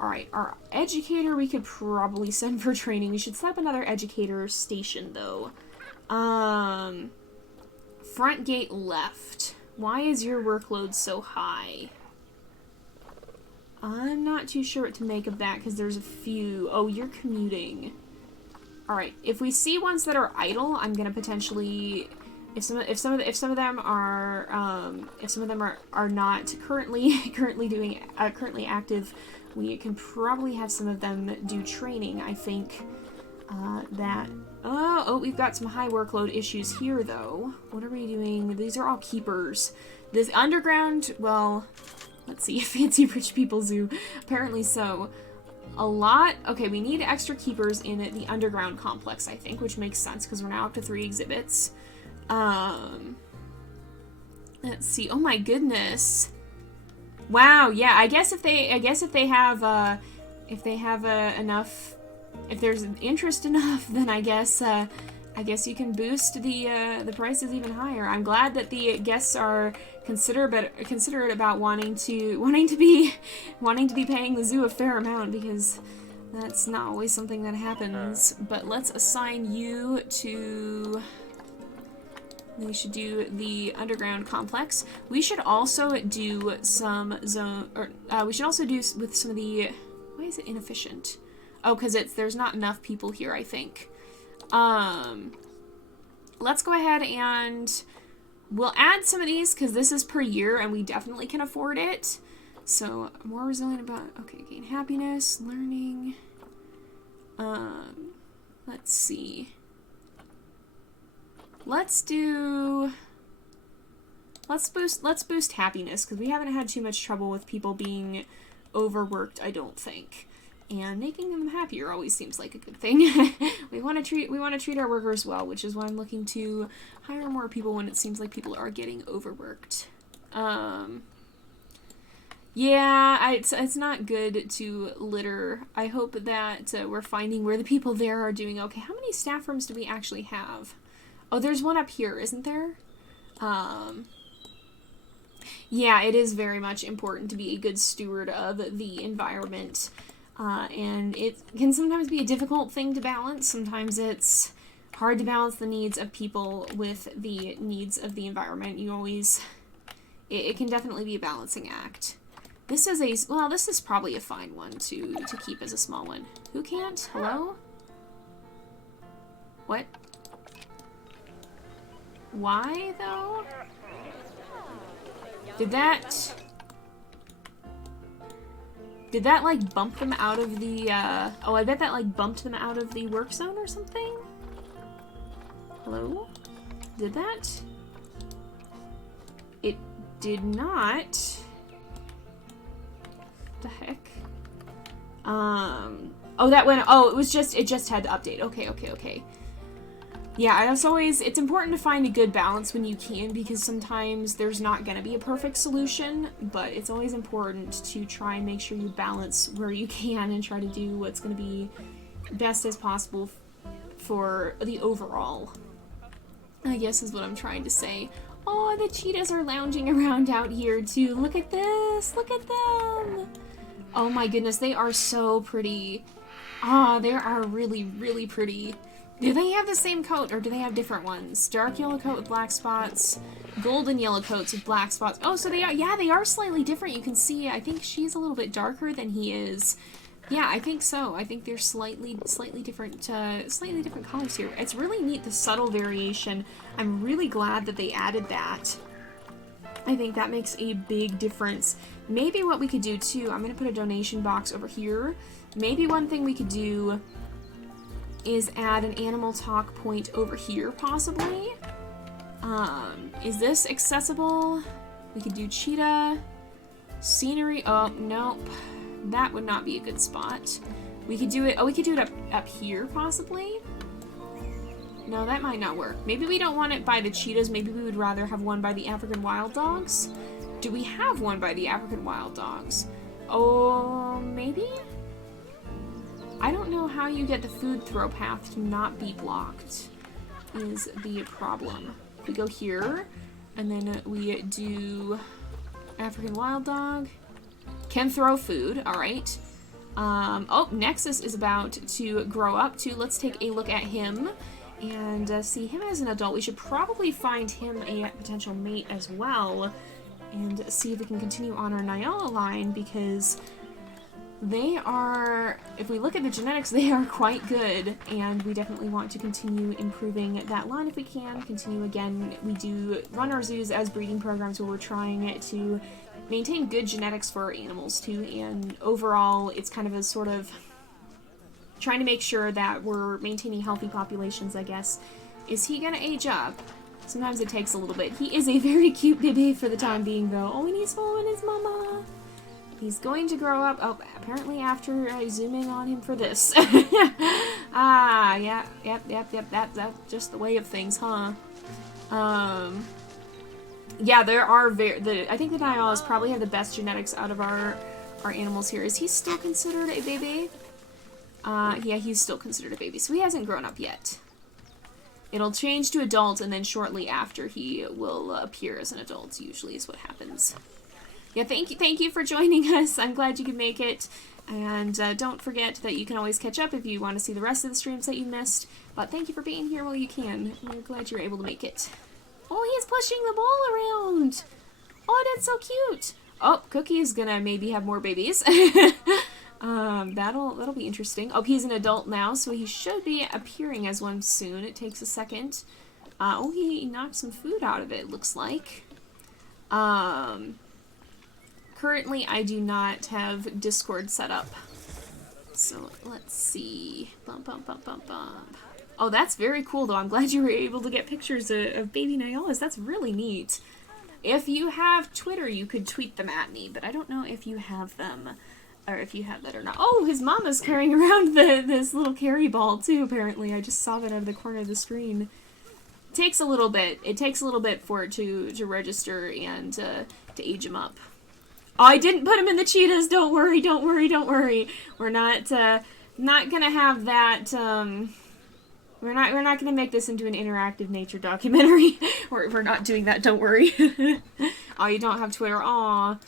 Alright, our educator we could probably send for training. We should set up another educator station, though. Front gate left. Why is your workload so high? I'm not too sure what to make of that, because there's a few. Oh, you're commuting. Alright, if we see ones that are idle, I'm gonna potentially... If some of them are not currently active, we can probably have some of them do training. I think we've got some high workload issues here though. What are we doing? These are all keepers. This underground, well, let's see, fancy rich people zoo. Apparently so. A lot. Okay, we need extra keepers in the underground complex, I think, which makes sense because we're now up to 3 exhibits. Let's see. Oh my goodness. Wow. Yeah. I guess if they have enough if there's interest enough, then I guess you can boost the prices even higher. I'm glad that the guests are considerate about wanting to be paying the zoo a fair amount, because that's not always something that happens. But let's assign you to... We should do the underground complex. We should also do some zone, or we should also do with some of the... Why is it inefficient? Oh, because there's not enough people here, I think. Let's go ahead and we'll add some of these, because this is per year and we definitely can afford it. So, more resilient about... Okay, gain happiness, learning. Let's see. Let's boost happiness, because we haven't had too much trouble with people being overworked, I don't think. And making them happier always seems like a good thing. we want to treat our workers well, which is why I'm looking to hire more people when it seems like people are getting overworked. Yeah, it's not good to litter. I hope that we're finding where the people there are doing okay. How many staff rooms do we actually have? Oh, there's one up here, isn't there? Yeah, it is very much important to be a good steward of the environment. And it can sometimes be a difficult thing to balance. Sometimes it's hard to balance the needs of people with the needs of the environment. It can definitely be a balancing act. This is this is probably a fine one to keep as a small one. Who can't? Hello? What? Why, though? Did that, like, bump them out of the, oh, I bet that, like, bumped them out of the work zone or something? Hello? Did that? It did not. The heck? Oh, that went, oh, it just had to update. Okay. Yeah, it's important to find a good balance when you can, because sometimes there's not going to be a perfect solution, but it's always important to try and make sure you balance where you can and try to do what's going to be best as possible for the overall, I guess is what I'm trying to say. Oh, the cheetahs are lounging around out here too. Look at this, look at them. Oh my goodness, they are so pretty. Ah, they are really, really pretty. Do they have the same coat, or do they have different ones? Dark yellow coat with black spots, golden yellow coats with black spots. Oh, so they are slightly different. You can see, I think she's a little bit darker than he is. Yeah, I think so. I think they're slightly different colors here. It's really neat, the subtle variation. I'm really glad that they added that. I think that makes a big difference. Maybe what we could do too, I'm going to put a donation box over here. Maybe one thing we could do is add an animal talk point over here, possibly. Is this accessible? We could do cheetah, scenery. Oh, nope. That would not be a good spot. We could do it, oh, we could do it up here, possibly. No, that might not work. Maybe we don't want it by the cheetahs. Maybe we would rather have one by the African wild dogs. Do we have one by the African wild dogs? Oh, maybe? I don't know how you get the food throw path to not be blocked is the problem. We go here, and then we do African wild dog. Can throw food, alright. Oh, Nexus is about to grow up too. Let's take a look at him and see him as an adult. We should probably find him a potential mate as well and see if we can continue on our Nyala line, because they are, if we look at the genetics, they are quite good, and we definitely want to continue improving that line if we can. Continue again, we do run our zoos as breeding programs where we're trying to maintain good genetics for our animals too, and overall it's kind of a sort of trying to make sure that we're maintaining healthy populations, I guess. Is he gonna age up? Sometimes it takes a little bit. He is a very cute baby for the time being though. Oh, and he's following his mama. He's going to grow up, oh, apparently after zooming on him for this. Ah, yeah, yep, that's just the way of things, huh? Yeah, there are I think the Nyalas probably have the best genetics out of our animals here. Is he still considered a baby? Yeah, he's still considered a baby, so he hasn't grown up yet. It'll change to adult, and then shortly after he will appear as an adult, usually is what happens. Yeah, thank you for joining us. I'm glad you could make it. And don't forget that you can always catch up if you want to see the rest of the streams that you missed. But thank you for being here while you can. We're glad you're able to make it. Oh, he's pushing the ball around. Oh, that's so cute. Oh, Cookie is gonna maybe have more babies. That'll be interesting. Oh, he's an adult now, so he should be appearing as one soon. It takes a second. Oh, he knocked some food out of it, looks like. Currently, I do not have Discord set up. So, let's see. Bump, bump, bump, bump, bump. Oh, that's very cool, though. I'm glad you were able to get pictures of baby Nyolas. That's really neat. If you have Twitter, you could tweet them at me, but I don't know if you have them, or if you have that or not. Oh, his mama's carrying around this little carry ball, too, apparently. I just saw that out of the corner of the screen. It takes a little bit. It takes a little bit for it to register and to age him up. Oh, I didn't put him in the cheetahs. Don't worry, don't worry, don't worry. We're not gonna have that, we're not gonna make this into an interactive nature documentary. We're not doing that, don't worry. Oh, you don't have Twitter. Aw,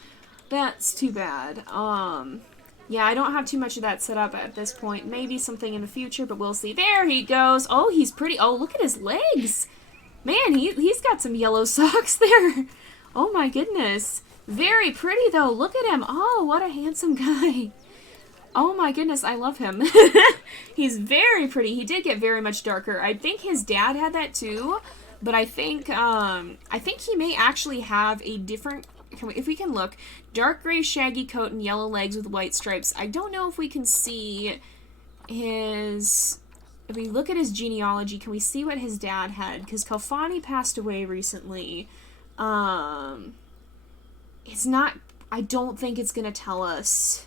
that's too bad. Yeah, I don't have too much of that set up at this point. Maybe something in the future, but we'll see. There he goes. Oh, he's pretty. Oh, look at his legs. Man, he's got some yellow socks there. Oh my goodness. Very pretty, though. Look at him. Oh, what a handsome guy. Oh my goodness, I love him. He's very pretty. He did get very much darker. I think his dad had that too, but I think he may actually have a different, if we can look, dark gray shaggy coat and yellow legs with white stripes. I don't know if we can see his, if we look at his genealogy, can we see what his dad had? Because Kofani passed away recently. It's not, I don't think it's going to tell us.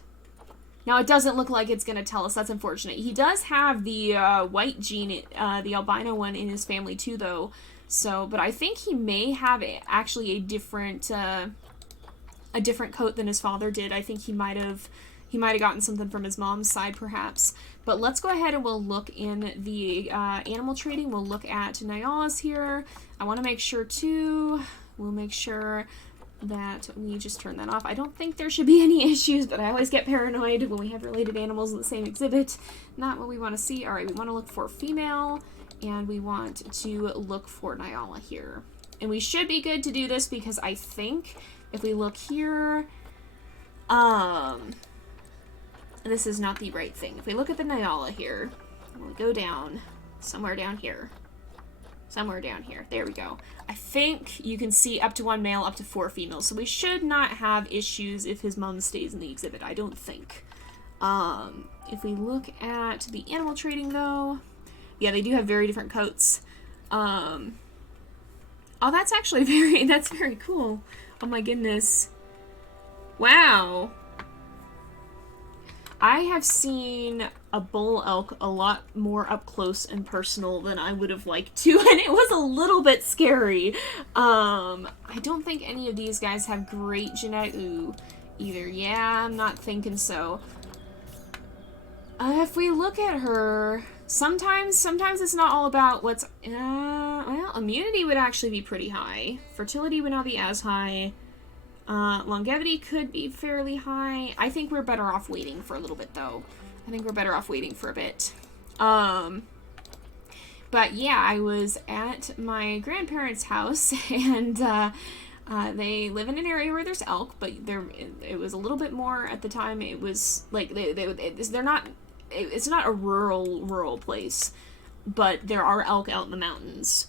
Now, it doesn't look like it's going to tell us. That's unfortunate. He does have the white gene, the albino one in his family too, though. So, but I think he may have actually a different coat than his father did. I think he might have gotten something from his mom's side, perhaps. But let's go ahead and we'll look in the animal trading. We'll look at Nyolas here. I want to make sure too. We'll make sure that we just turn that off. I don't think there should be any issues, but I always get paranoid when we have related animals in the same exhibit. Not what we want to see. Alright, we want to look for female, and we want to look for Nyola here. And we should be good to do this because I think if we look here, this is not the right thing. If we look at the Nyola here, we'll go down, somewhere down here. Somewhere down here. There we go. I think you can see up to 1 male, up to 4 females. So we should not have issues if his mom stays in the exhibit. I don't think. If we look at the animal trading, though, yeah, they do have very different coats. Oh, that's actually that's very cool. Oh my goodness. Wow. I have seen a bull elk a lot more up close and personal than I would have liked to, and it was a little bit scary. I don't think any of these guys have great genetic either. Yeah, I'm not thinking so. If we look at her, sometimes it's not all about what's, well, immunity would actually be pretty high. Fertility would not be as high. Longevity could be fairly high. I think we're better off waiting for a little bit, though. I think we're better off waiting for a bit. But yeah, I was at my grandparents' house, and they live in an area where there's elk, but it was a little bit more at the time. It was like it's not a rural place, but there are elk out in the mountains,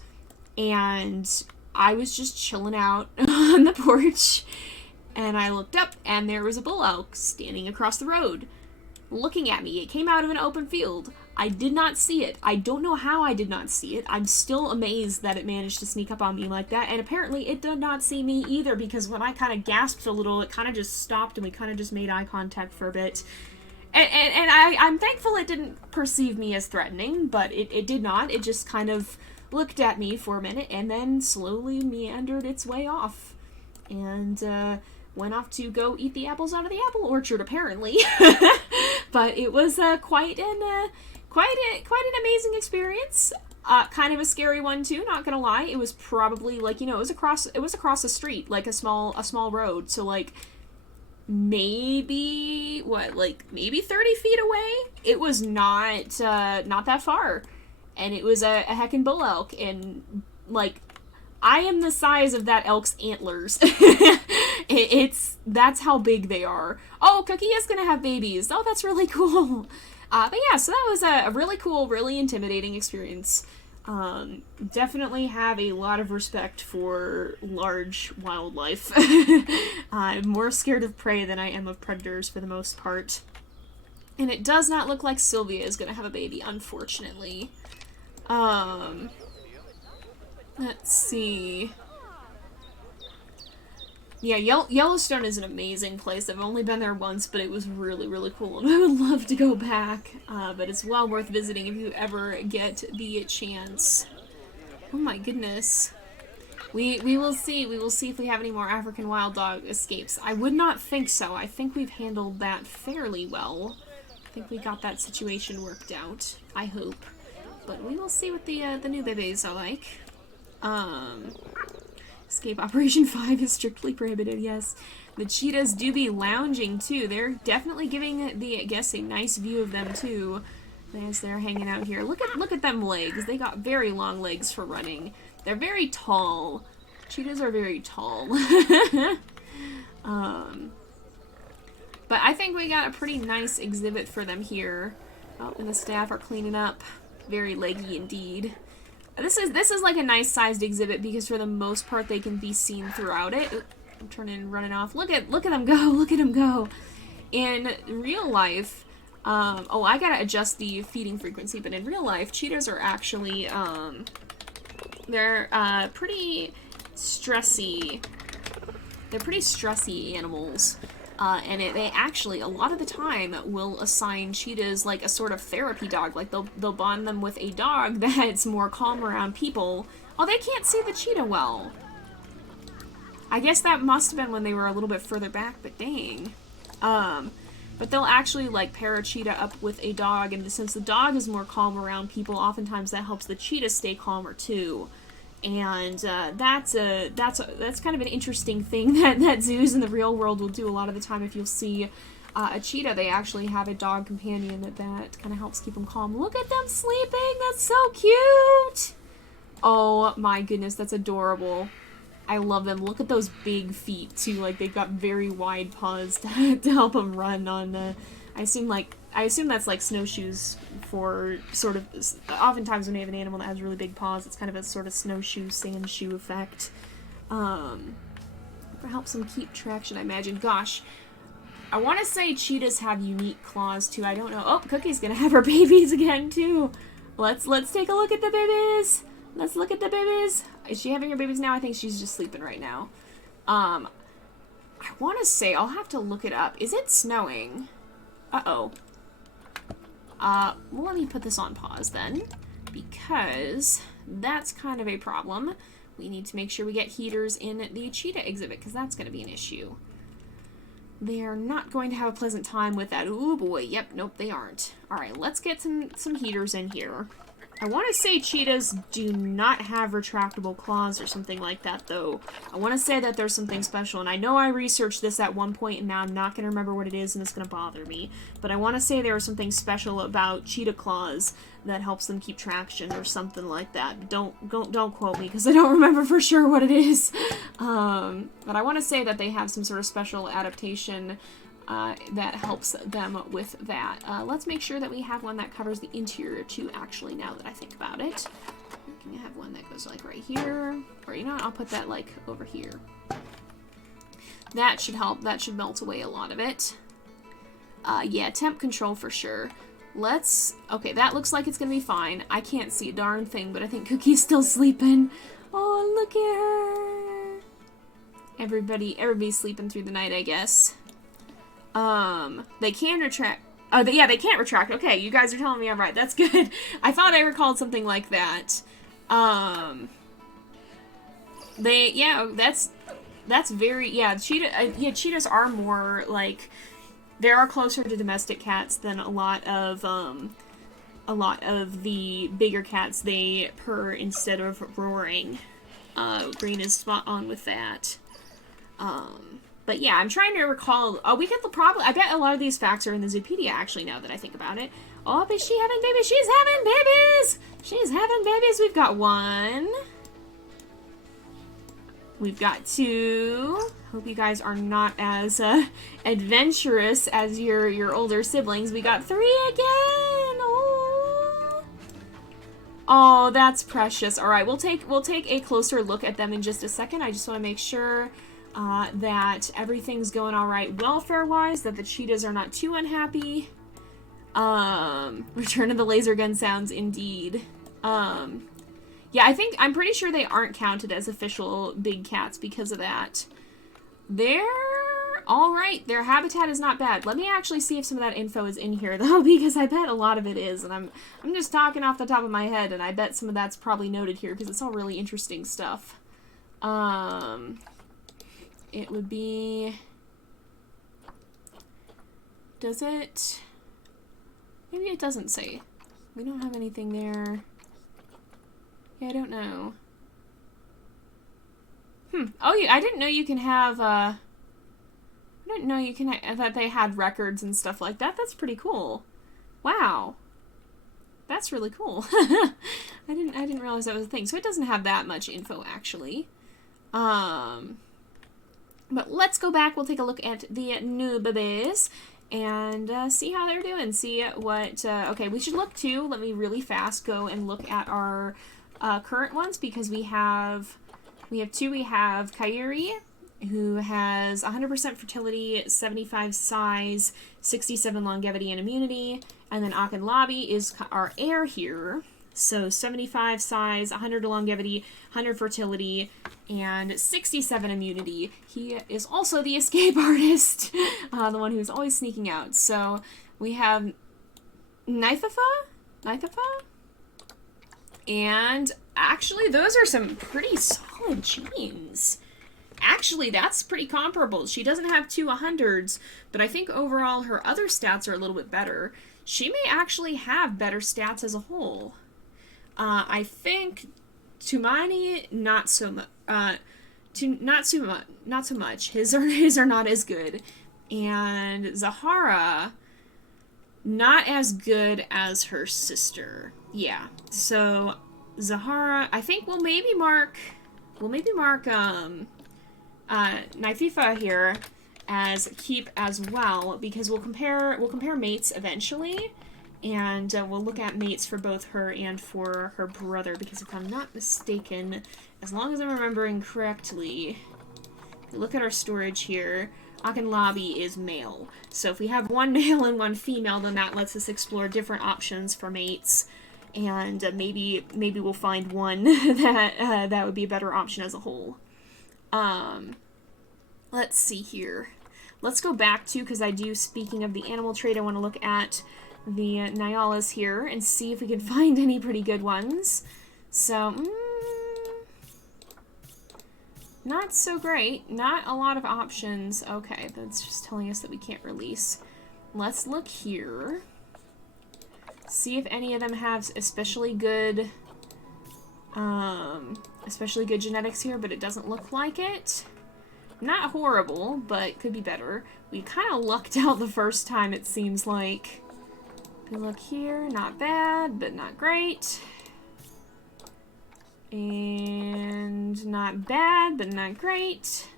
and I was just chilling out on the porch, and I looked up, and there was a bull elk standing across the road, looking at me. It came out of an open field. I did not see it. I don't know how I did not see it. I'm still amazed that it managed to sneak up on me like that, and apparently it did not see me either, because when I kind of gasped a little, it kind of just stopped, and we kind of just made eye contact for a bit. And I'm thankful it didn't perceive me as threatening, but it did not. It just kind of looked at me for a minute, and then slowly meandered its way off, and went off to go eat the apples out of the apple orchard, apparently. but it was quite an amazing experience. Kind of a scary one too, not gonna lie. It was probably like, you know, it was across a street, like a small road, so like maybe maybe 30 feet away. It was not that far, and it was a heckin' bull elk, and like I am the size of that elk's antlers. That's how big they are. Oh, Cookie is gonna have babies. Oh, that's really cool. But yeah, so that was a really cool, really intimidating experience. Definitely have a lot of respect for large wildlife. I'm more scared of prey than I am of predators for the most part. And it does not look like Sylvia is gonna have a baby, unfortunately. Let's see. Yeah, Yellowstone is an amazing place. I've only been there once, but it was really, really cool, and I would love to go back. But it's well worth visiting if you ever get the chance. Oh my goodness. We will see. We will see if we have any more African wild dog escapes. I would not think so. I think we've handled that fairly well. I think we got that situation worked out. I hope. But we will see what the new babies are like. Escape Operation 5 is strictly prohibited, yes. The cheetahs do be lounging, too. They're definitely giving the, I guess, a nice view of them, too, as they're hanging out here. Look at them legs. They got very long legs for running. They're very tall. Cheetahs are very tall. But I think we got a pretty nice exhibit for them here. Oh, and the staff are cleaning up. Very leggy indeed. This is like a nice sized exhibit because for the most part they can be seen throughout it. Oop, I'm turning and running off. Look at them go. Look at them go. In real life, oh, I gotta adjust the feeding frequency, but in real life, cheetahs are actually they're pretty stressy. They're pretty stressy animals. And they actually, a lot of the time, will assign cheetahs like a sort of therapy dog. Like, they'll bond them with a dog that's more calm around people. Oh, they can't see the cheetah well. I guess that must have been when they were a little bit further back, but dang. But they'll actually, like, pair a cheetah up with a dog, and since the dog is more calm around people, oftentimes that helps the cheetah stay calmer, too. And that's kind of an interesting thing that zoos in the real world will do a lot of the time. If you'll see a cheetah, they actually have a dog companion that kind of helps keep them calm. Look at them sleeping! That's so cute! Oh my goodness, that's adorable. I love them. Look at those big feet too. Like, they've got very wide paws to help them run on. I assume that's like snowshoes for sort of, oftentimes when you have an animal that has really big paws, it's kind of a sort of snowshoe, sand shoe effect. It helps them keep traction, I imagine. Gosh, I want to say cheetahs have unique claws too. I don't know. Oh, Cookie's gonna have her babies again too. Let's take a look at the babies. Let's look at the babies. Is she having her babies now? I think she's just sleeping right now. I want to say, I'll have to look it up. Is it snowing? Uh-oh. Well, let me put this on pause then, because that's kind of a problem. We need to make sure we get heaters in the cheetah exhibit, because that's going to be an issue. They are not going to have a pleasant time with that. Ooh, boy. Yep, nope, they aren't. Alright, let's get some heaters in here. I want to say cheetahs do not have retractable claws or something like that, though. I want to say that there's something special, and I know I researched this at one point, and now I'm not going to remember what it is, and it's going to bother me. But I want to say there is something special about cheetah claws that helps them keep traction or something like that. Don't quote me, because I don't remember for sure what it is. But I want to say that they have some sort of special adaptation that helps them with that. Let's make sure that we have one that covers the interior too, actually, now that I think about it. Can you have one that goes like right here? Or, you know what, I'll put that like over here. That should help. That should melt away a lot of it. Yeah, temp control for sure. Okay, that looks like it's gonna be fine. I can't see a darn thing, but I think Cookie's still sleeping. Oh, look at her! Everybody's sleeping through the night, I guess. They can retract. Oh, yeah, they can't retract. Okay, you guys are telling me I'm right. That's good. I thought I recalled something like that. That's very, yeah, cheetahs are more, like, They are closer to domestic cats than a lot of the bigger cats. They purr instead of roaring. Green is spot on with that. But yeah, I'm trying to recall. Oh, we could probably. I bet a lot of these facts are in the Zoopedia, actually, now that I think about it. Oh, is she having babies? She's having babies! She's having babies. We've got 1. We've got 2. Hope you guys are not as adventurous as your older siblings. We got 3 again. Oh. Oh, that's precious. All right, we'll take a closer look at them in just a second. I just want to make sure that everything's going all right welfare-wise, that the cheetahs are not too unhappy. Return of the laser gun sounds, indeed. Yeah, I'm pretty sure they aren't counted as official big cats because of that. They're all right. Their habitat is not bad. Let me actually see if some of that info is in here, though, because I bet a lot of it is, and I'm just talking off the top of my head, and I bet some of that's probably noted here because it's all really interesting stuff. It would be... Does it... Maybe it doesn't say. We don't have anything there. Yeah, I don't know. Oh, yeah, I didn't know you can have, I didn't know you can, that they had records and stuff like that. That's pretty cool. Wow. That's really cool. I didn't realize that was a thing. So it doesn't have that much info, actually. But let's go back. We'll take a look at the new babies and see how they're doing. See what, okay, we should look too. Let me really fast go and look at our current ones because we have 2. We have Kairi, who has 100% fertility, 75 size, 67 longevity and immunity, and then Akinlabi is our heir here. So 75 size, 100 longevity, 100 fertility, and 67 immunity. He is also the escape artist, the one who's always sneaking out. So we have Nithifa? And actually, those are some pretty solid genes. Actually, that's pretty comparable. She doesn't have 2 100s, but I think overall her other stats are a little bit better. She may actually have better stats as a whole. I think Tumani, not so much. Not so much. His are not as good. And Zahara, not as good as her sister. Yeah. So Zahara, I think we'll maybe mark Nithifa here as keep as well, because we'll compare mates eventually, and we'll look at mates for both her and for her brother, because if I'm not mistaken, as long as I'm remembering correctly, look at our storage here, Akinlabi is male. So if we have 1 male and 1 female, then that lets us explore different options for mates, and maybe we'll find one that would be a better option as a whole. Let's see here. Let's go back to, because speaking of the animal trait, I want to look at the Nyalas here and see if we can find any pretty good ones. So, not so great. Not a lot of options. Okay, that's just telling us that we can't release. Let's look here. See if any of them have especially good genetics here, but it doesn't look like it. Not horrible, but could be better. We kind of lucked out the first time, it seems like. If we look here, not bad, but not great. And not bad, but not great.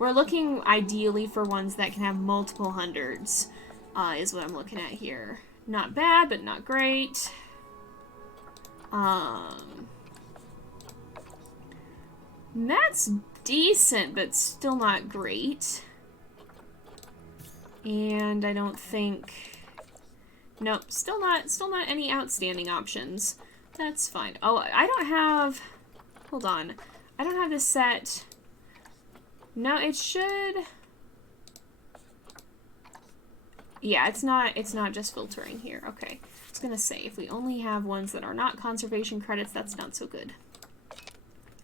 We're looking ideally for ones that can have multiple hundreds, is what I'm looking at here. Not bad, but not great. That's decent, but still not great. And I don't think... Nope, still not any outstanding options. That's fine. Oh, I don't have... Hold on. I don't have this set... No, it should... Yeah, it's not just filtering here. Okay. I was gonna say, if we only have ones that are not conservation credits, that's not so good.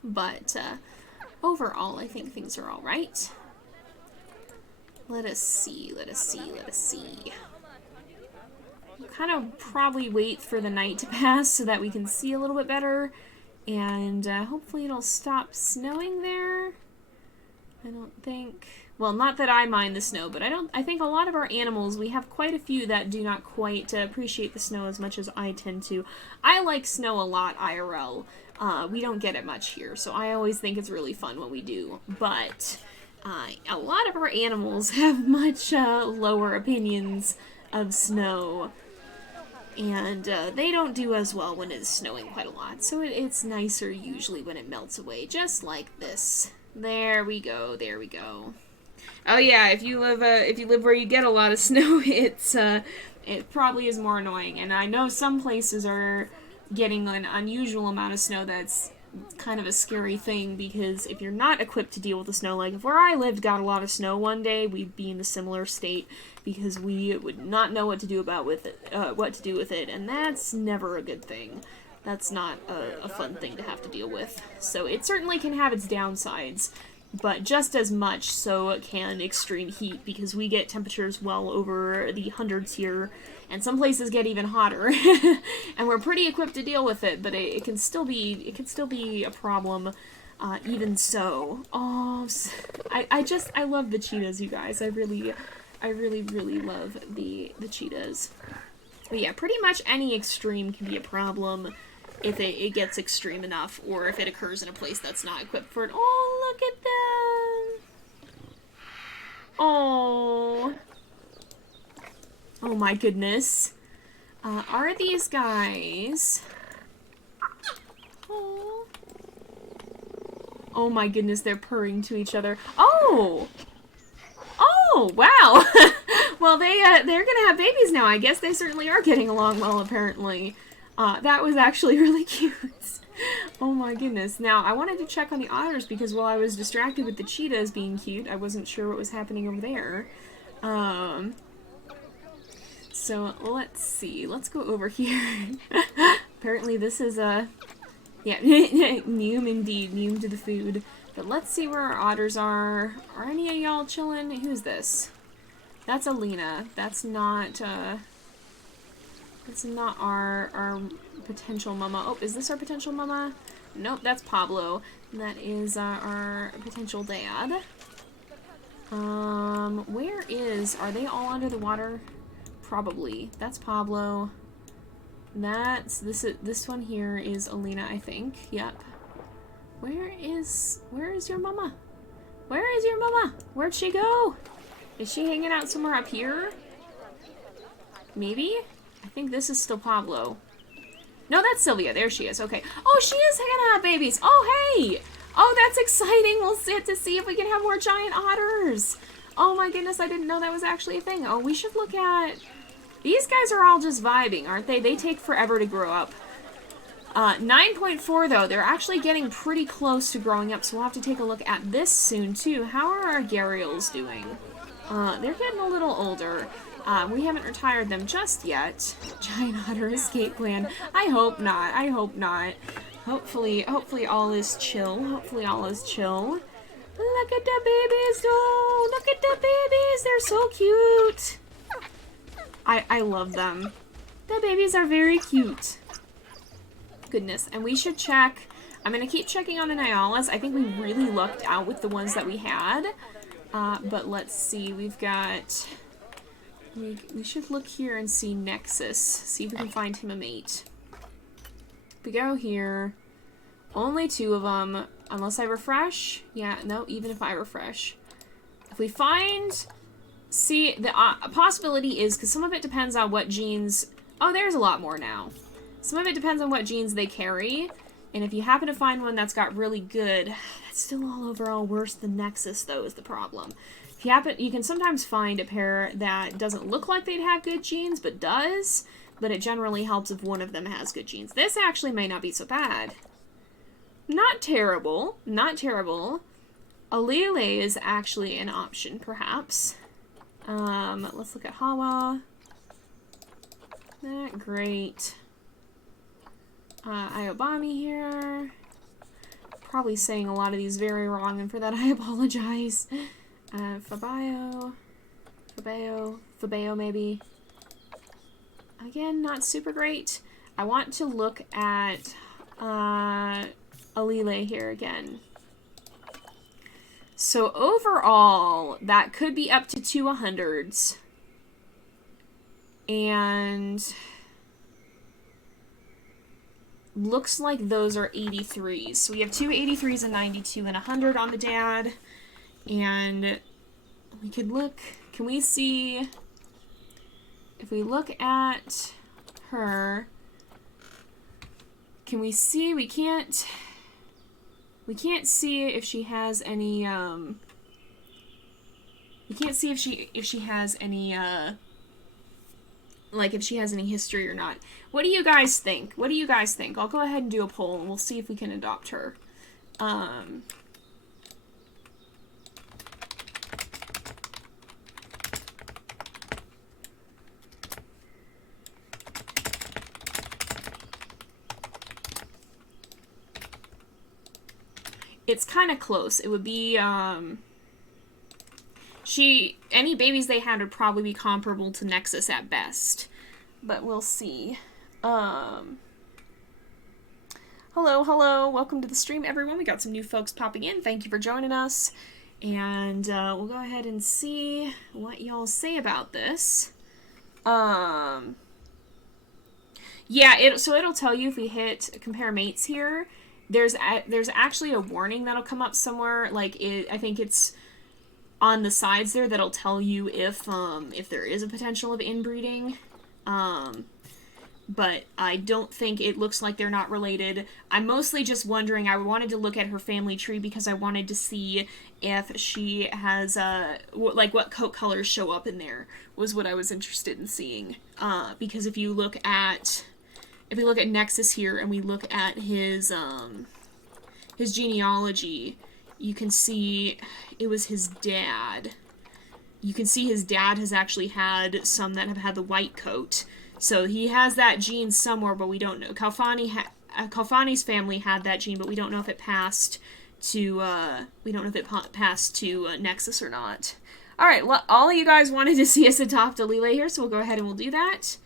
But, overall, I think things are alright. Let us see, let us see, let us see. We'll kind of probably wait for the night to pass so that we can see a little bit better. And hopefully it'll stop snowing there. I don't think... Well, not that I mind the snow, but I think a lot of our animals, we have quite a few that do not quite appreciate the snow as much as I tend to. I like snow a lot, IRL. We don't get it much here, so I always think it's really fun when we do. But a lot of our animals have much lower opinions of snow. And they don't do as well when it's snowing quite a lot. So it's nicer usually when it melts away, just like this. There we go, there we go. Oh yeah, if you live where you get a lot of snow, it probably is more annoying. And I know some places are getting an unusual amount of snow that's kind of a scary thing, because if you're not equipped to deal with the snow, like if where I lived got a lot of snow one day, we'd be in a similar state because we would not know what to do with it, and that's never a good thing. That's not a fun thing to have to deal with. So it certainly can have its downsides, but just as much so can extreme heat, because we get temperatures well over the hundreds here, and some places get even hotter. And we're pretty equipped to deal with it, but it can still be a problem. Even so, oh, I love the cheetahs, you guys. I really love the cheetahs. But yeah, pretty much any extreme can be a problem if it gets extreme enough, or if it occurs in a place that's not equipped for it. Oh, look at them! Oh. Oh my goodness. Are these guys... Oh. Oh my goodness, they're purring to each other. Oh! Oh, wow! Well, they're gonna have babies now. I guess they certainly are getting along well, apparently. That was actually really cute. Oh my goodness. Now, I wanted to check on the otters, because while I was distracted with the cheetahs being cute, I wasn't sure what was happening over there. So, let's see. Let's go over here. Apparently this is a... Yeah, Neum indeed. Neum to the food. But let's see where our otters are. Are any of y'all chilling? Who's this? That's Alina. That's not our potential mama. Oh, is this our potential mama? Nope, that's Pablo. That is our potential dad. Are they all under the water? Probably. That's Pablo. This one here is Alina, I think. Yep. Where is your mama? Where is your mama? Where'd she go? Is she hanging out somewhere up here? Maybe? I think this is still Pablo. No, that's Sylvia. There she is. Okay. Oh, she is gonna have babies. Oh, hey! Oh, that's exciting. We'll sit to see if we can have more giant otters. Oh my goodness, I didn't know that was actually a thing. Oh, we should look at... These guys are all just vibing, aren't they? They take forever to grow up. 9.4 though, they're actually getting pretty close to growing up, so we'll have to take a look at this soon too. How are our Gharials doing? They're getting a little older. We haven't retired them just yet. Giant otter escape plan. I hope not. I hope not. Hopefully all is chill. Hopefully all is chill. Look at the babies though! Look at the babies! They're so cute! I love them. The babies are very cute. Goodness, and we should check. I'm gonna keep checking on the Nyalas. I think we really lucked out with the ones that we had. But let's see, we've got... We should look here and see Nexus. See if we can find him a mate. If we go here, only 2 of them, unless I refresh. Yeah, no, even if I refresh. If we find... See, the possibility is, because some of it depends on what genes... Oh, there's a lot more now. Some of it depends on what genes they carry, and if you happen to find one that's got really good, that's still all overall worse than Nexus, though, is the problem. If you can sometimes find a pair that doesn't look like they'd have good genes, but does, but it generally helps if one of them has good genes. This actually may not be so bad. Not terrible, not terrible. Alile is actually an option, perhaps. Let's look at Hawa. Not great. Iobami here. Probably saying a lot of these very wrong, and for that I apologize. Fabio. Fabeo maybe. Again, not super great. I want to look at Alile here again. So overall, that could be up to 2 100s. And looks like those are 83s. So we have 2 83s, a 92, and 100 on the dad. And we could look, can we see, if we look at her, can we see, we can't see if she has any, we can't see if she has any, like if she has any history or not. What do you guys think? What do you guys think? I'll go ahead and do a poll and we'll see if we can adopt her. It's kind of close. It would be, any babies they had would probably be comparable to Nexus at best. But we'll see. Hello, welcome to the stream, everyone. We got some new folks popping in. Thank you for joining us. And, we'll go ahead and see what y'all say about this. Yeah, so it'll tell you if we hit compare mates here. There's actually a warning that'll come up somewhere, like I think it's on the sides there that'll tell you if there is a potential of inbreeding. But I don't think it looks like they're not related. I'm mostly just wondering, I wanted to look at her family tree because I wanted to see if she has, like what coat colors show up in there, was what I was interested in seeing. Because if you look at Nexus here and we look at his genealogy, you can see it was his dad. You can see his dad has actually had some that have had the white coat. So he has that gene somewhere, but we don't know. Kalfani's family had that gene, but we don't know if it passed to, Nexus or not. Alright, well, all of you guys wanted to see us adopt Alile here, so we'll go ahead and we'll do that.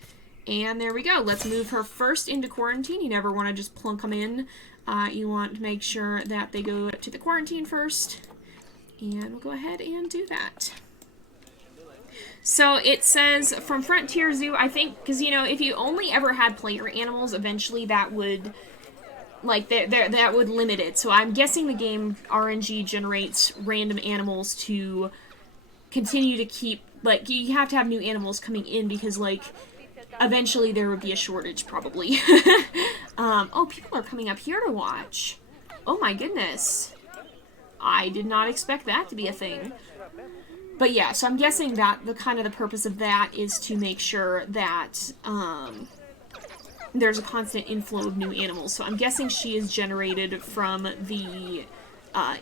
And there we go. Let's move her first into quarantine. You never want to just plunk them in. You want to make sure that they go to the quarantine first. And we'll go ahead and do that. So it says from Frontier Zoo, I think, because, you know, if you only ever had player animals, eventually that would, like, that would limit it. So I'm guessing the game RNG generates random animals to continue to keep, like, you have to have new animals coming in because, like, eventually there would be a shortage, probably. Oh, people are coming up here to watch. Oh my goodness. I did not expect that to be a thing. But yeah, so I'm guessing that the purpose of that is to make sure that, there's a constant inflow of new animals. So I'm guessing she is generated from the,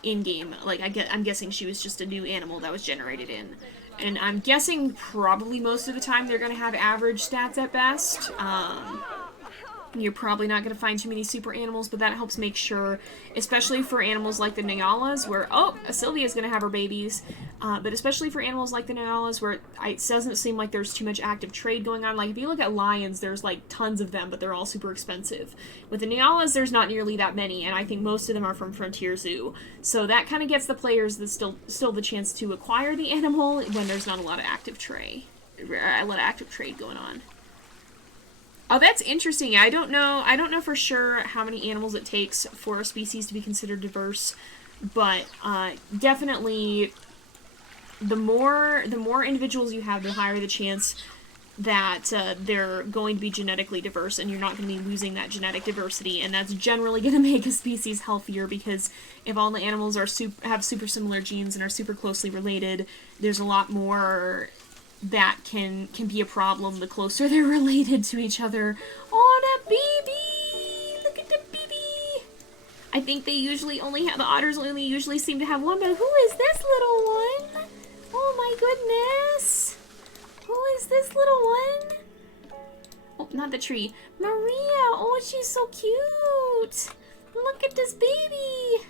in-game. Like, I'm guessing she was just a new animal that was generated in. And I'm guessing probably most of the time they're going to have average stats at best. You're probably not going to find too many super animals, but that helps make sure, especially for animals like the Nyalas, where, oh, Sylvia's going to have her babies, but especially for animals like the Nyalas, where it doesn't seem like there's too much active trade going on. Like, if you look at lions, there's, like, tons of them, but they're all super expensive. With the Nyalas, there's not nearly that many, and I think most of them are from Frontier Zoo. So that kind of gets the players still the chance to acquire the animal when there's not a lot of active trade going on. Oh, that's interesting. I don't know for sure how many animals it takes for a species to be considered diverse, but definitely the more individuals you have, the higher the chance that they're going to be genetically diverse, and you're not going to be losing that genetic diversity, and that's generally going to make a species healthier, because if all the animals have super similar genes and are super closely related, there's a lot more that can be a problem the closer they're related to each other. Oh, that baby! Look at the baby! I think they usually only have, the otters only usually seem to have one, but who is this little one? Oh my goodness! Who is this little one? Oh, not the tree. Maria! Oh, she's so cute! Look at this baby!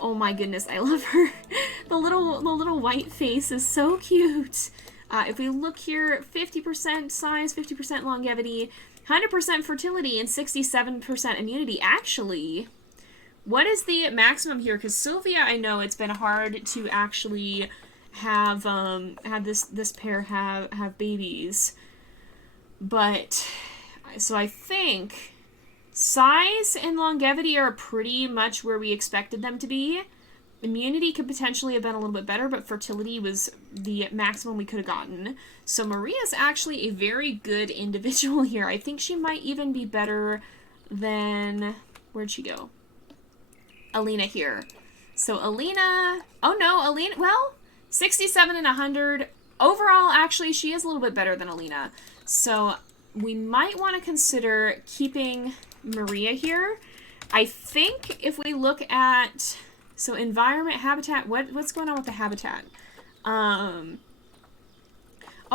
Oh my goodness, I love her. The little white face is so cute. If we look here, 50% size, 50% longevity, 100% fertility, and 67% immunity. Actually, what is the maximum here? Because Sylvia, I know it's been hard to actually have this pair have babies, but so I think size and longevity are pretty much where we expected them to be. Immunity could potentially have been a little bit better, but fertility was the maximum we could have gotten. So Maria's actually a very good individual here. I think she might even be better than... Where'd she go? Alina here. So Alina... Oh no, Alina... Well, 67 and 100. Overall, actually, she is a little bit better than Alina. So we might want to consider keeping Maria here. I think if we look at... So environment, habitat, what's going on with the habitat? Oh,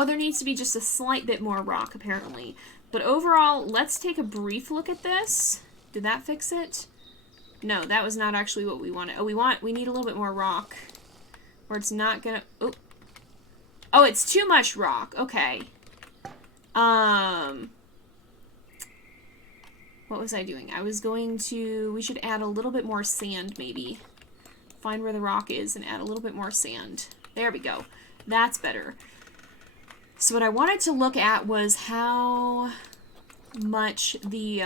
there needs to be just a slight bit more rock, apparently. But overall, let's take a brief look at this. Did that fix it? No, that was not actually what we wanted. Oh, we need a little bit more rock. Or it's not gonna... Oh, it's too much rock. Okay. What was I doing? I was going to... We should add a little bit more sand, maybe. Find where the rock is and add a little bit more sand. There we go. That's better. So what I wanted to look at was how much the,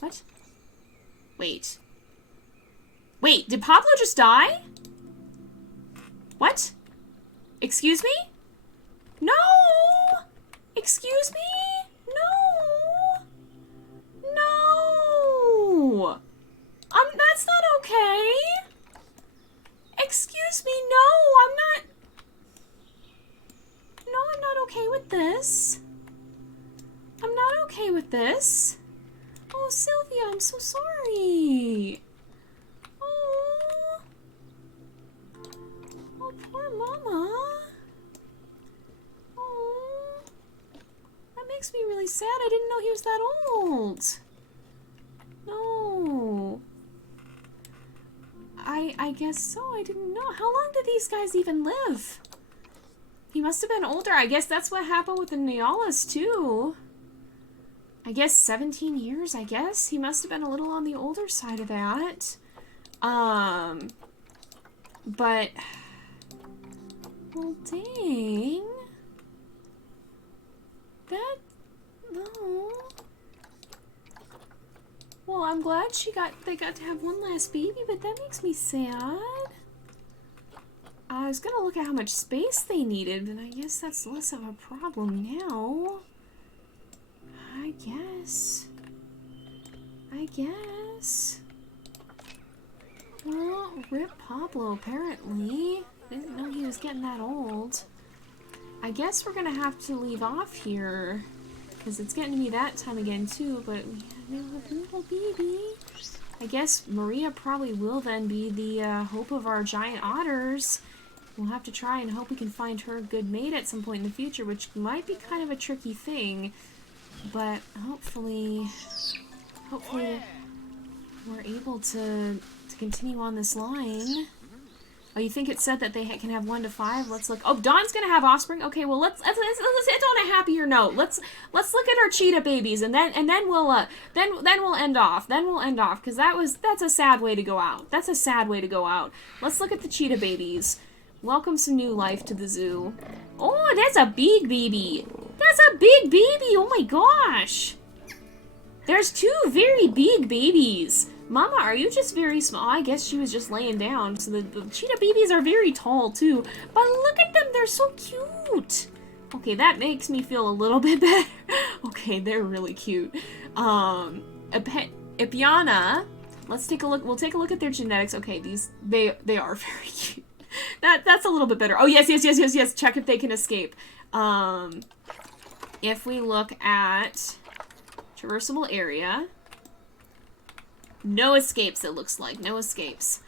What? Wait. Wait, did Pablo just die? What? Excuse me? No! Excuse me? No! No! That's not okay. Excuse me, no, I'm not okay with this. I'm not okay with this. Oh, Sylvia, I'm so sorry. Oh, poor mama. Oh, that makes me really sad. I didn't know he was that old. No. I guess so. I didn't know. How long did these guys even live? He must have been older. I guess that's what happened with the Neolas, too. I guess 17 years, I guess. He must have been a little on the older side of that. But... Well, dang. That... No... Well, I'm glad they got to have one last baby, but that makes me sad. I was gonna look at how much space they needed, and I guess that's less of a problem now. I guess. Well, rip Pablo, apparently. Didn't know he was getting that old. I guess we're gonna have to leave off here. Because it's getting to be that time again, too, but we have a little baby. I guess Maria probably will then be the hope of our giant otters. We'll have to try and hope we can find her a good mate at some point in the future, which might be kind of a tricky thing. But hopefully we're able to continue on this line. Oh, you think it said that they can have 1 to 5? Let's look. Oh, Dawn's gonna have offspring. Okay, well let's end on a happier note. Let's look at our cheetah babies, and then we'll end off. Because that's a sad way to go out. Let's look at the cheetah babies. Welcome some new life to the zoo. Oh, that's a big baby. Oh my gosh. There's 2 very big babies. Mama, are you just very small? I guess she was just laying down. So the cheetah babies are very tall, too. But look at them. They're so cute. Okay, that makes me feel a little bit better. Okay, they're really cute. Ipiana, let's take a look. We'll take a look at their genetics. Okay, they are very cute. That's a little bit better. Oh, yes. Check if they can escape. If we look at traversable area... No escapes, it looks like. No escapes.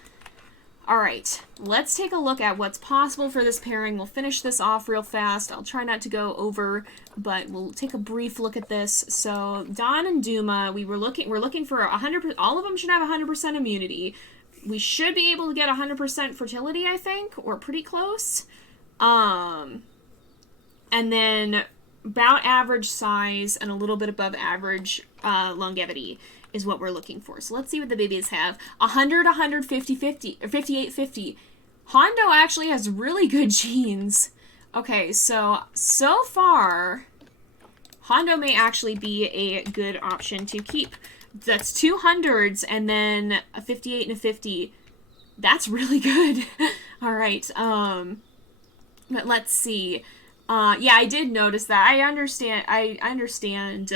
Alright, let's take a look at what's possible for this pairing. We'll finish this off real fast. I'll try not to go over, but we'll take a brief look at this. So, Dawn and Duma, we're looking for 100%, all of them should have 100% immunity. We should be able to get 100% fertility, I think, or pretty close. And then about average size and a little bit above average longevity is what we're looking for. So let's see what the babies have. 100, 150, 50, or 58, 50. Hondo actually has really good genes. Okay, so far, Hondo may actually be a good option to keep. That's 200s and then a 58 and a 50. That's really good. All right, but let's see. Yeah, I did notice that. I understand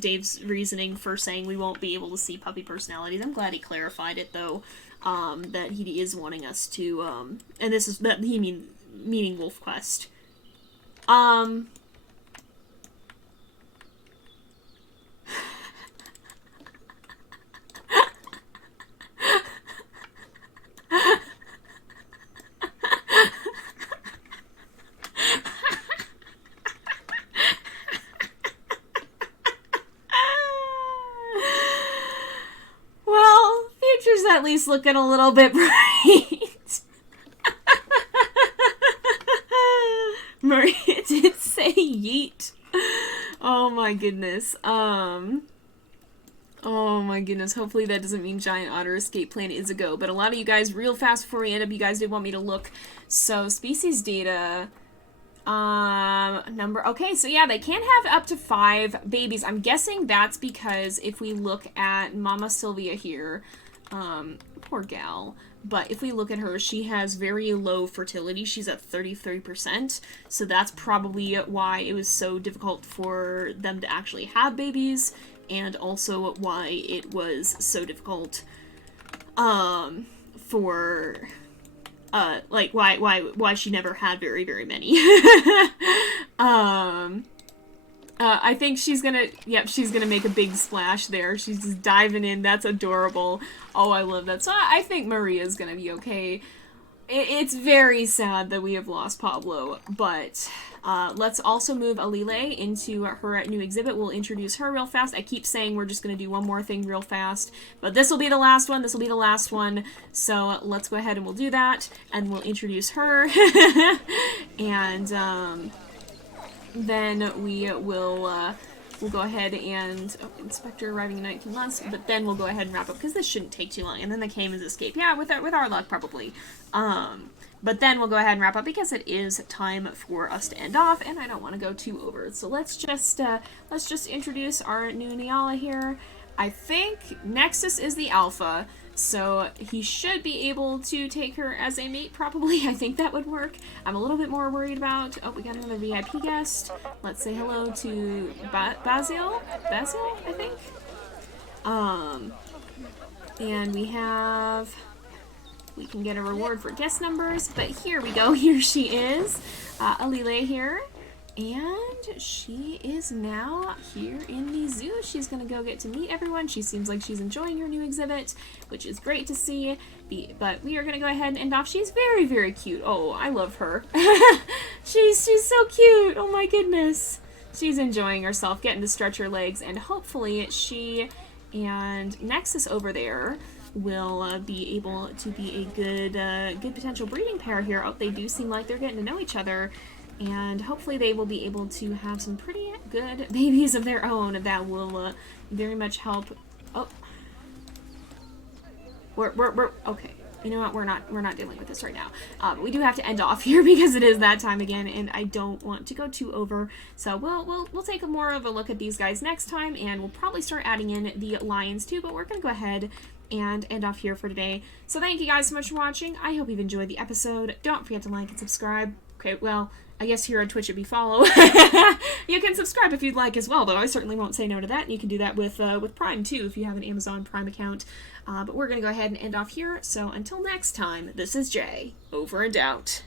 Dave's reasoning for saying we won't be able to see puppy personalities. I'm glad he clarified it, though, that he is wanting us to, and this is, that he meaning Wolf Quest. At least looking a little bit bright. Maria did say yeet. Oh my goodness. Oh my goodness. Hopefully that doesn't mean giant otter escape plan is a go. But a lot of you guys, real fast before we end up, you guys did want me to look. So species data. Number. Okay, so yeah, they can have up to 5 babies. I'm guessing that's because if we look at Mama Sylvia here. Poor gal. But if we look at her, she has very low fertility. She's at 33%. So that's probably why it was so difficult for them to actually have babies. And also why it was so difficult, for, like, why she never had very, very many. I think she's gonna make a big splash there. She's just diving in. That's adorable. Oh, I love that. So I think Maria's gonna be okay. It's very sad that we have lost Pablo, but let's also move Alile into her new exhibit. We'll introduce her real fast. I keep saying we're just gonna do one more thing real fast, but this will be the last one. This will be the last one. So let's go ahead and we'll do that, and we'll introduce her. And then we will we'll go ahead and inspector arriving in 19 months, but then we'll go ahead and wrap up because this shouldn't take too long. And then the Cayman's escape, yeah, with our luck probably. But then we'll go ahead and wrap up because it is time for us to end off, and I don't want to go too over. So let's just introduce our new Niala here. I think Nexus is the alpha. So he should be able to take her as a mate, probably. I think that would work. I'm a little bit more worried about... Oh, we got another VIP guest. Let's say hello to Basil, I think. And we have... We can get a reward for guest numbers, but here we go. Here she is. Alile here. And she is now here in the zoo. She's going to go get to meet everyone. She seems like she's enjoying her new exhibit, which is great to see. But we are going to go ahead and end off. She's very, very cute. Oh, I love her. she's so cute. Oh my goodness. She's enjoying herself, getting to stretch her legs, and hopefully she and Nexus over there will be able to be a good potential breeding pair here. Oh, they do seem like they're getting to know each other. And hopefully they will be able to have some pretty good babies of their own that will very much help. Oh, we're okay. You know what? We're not dealing with this right now. But we do have to end off here because it is that time again, and I don't want to go too over. So we'll take a more of a look at these guys next time, and we'll probably start adding in the lions too. But we're gonna go ahead and end off here for today. So thank you guys so much for watching. I hope you've enjoyed the episode. Don't forget to like and subscribe. Okay, well, I guess here on Twitch it'd be follow. You can subscribe if you'd like as well, though I certainly won't say no to that. And you can do that with Prime too if you have an Amazon Prime account. But we're gonna go ahead and end off here. So until next time, this is Jay, over and out.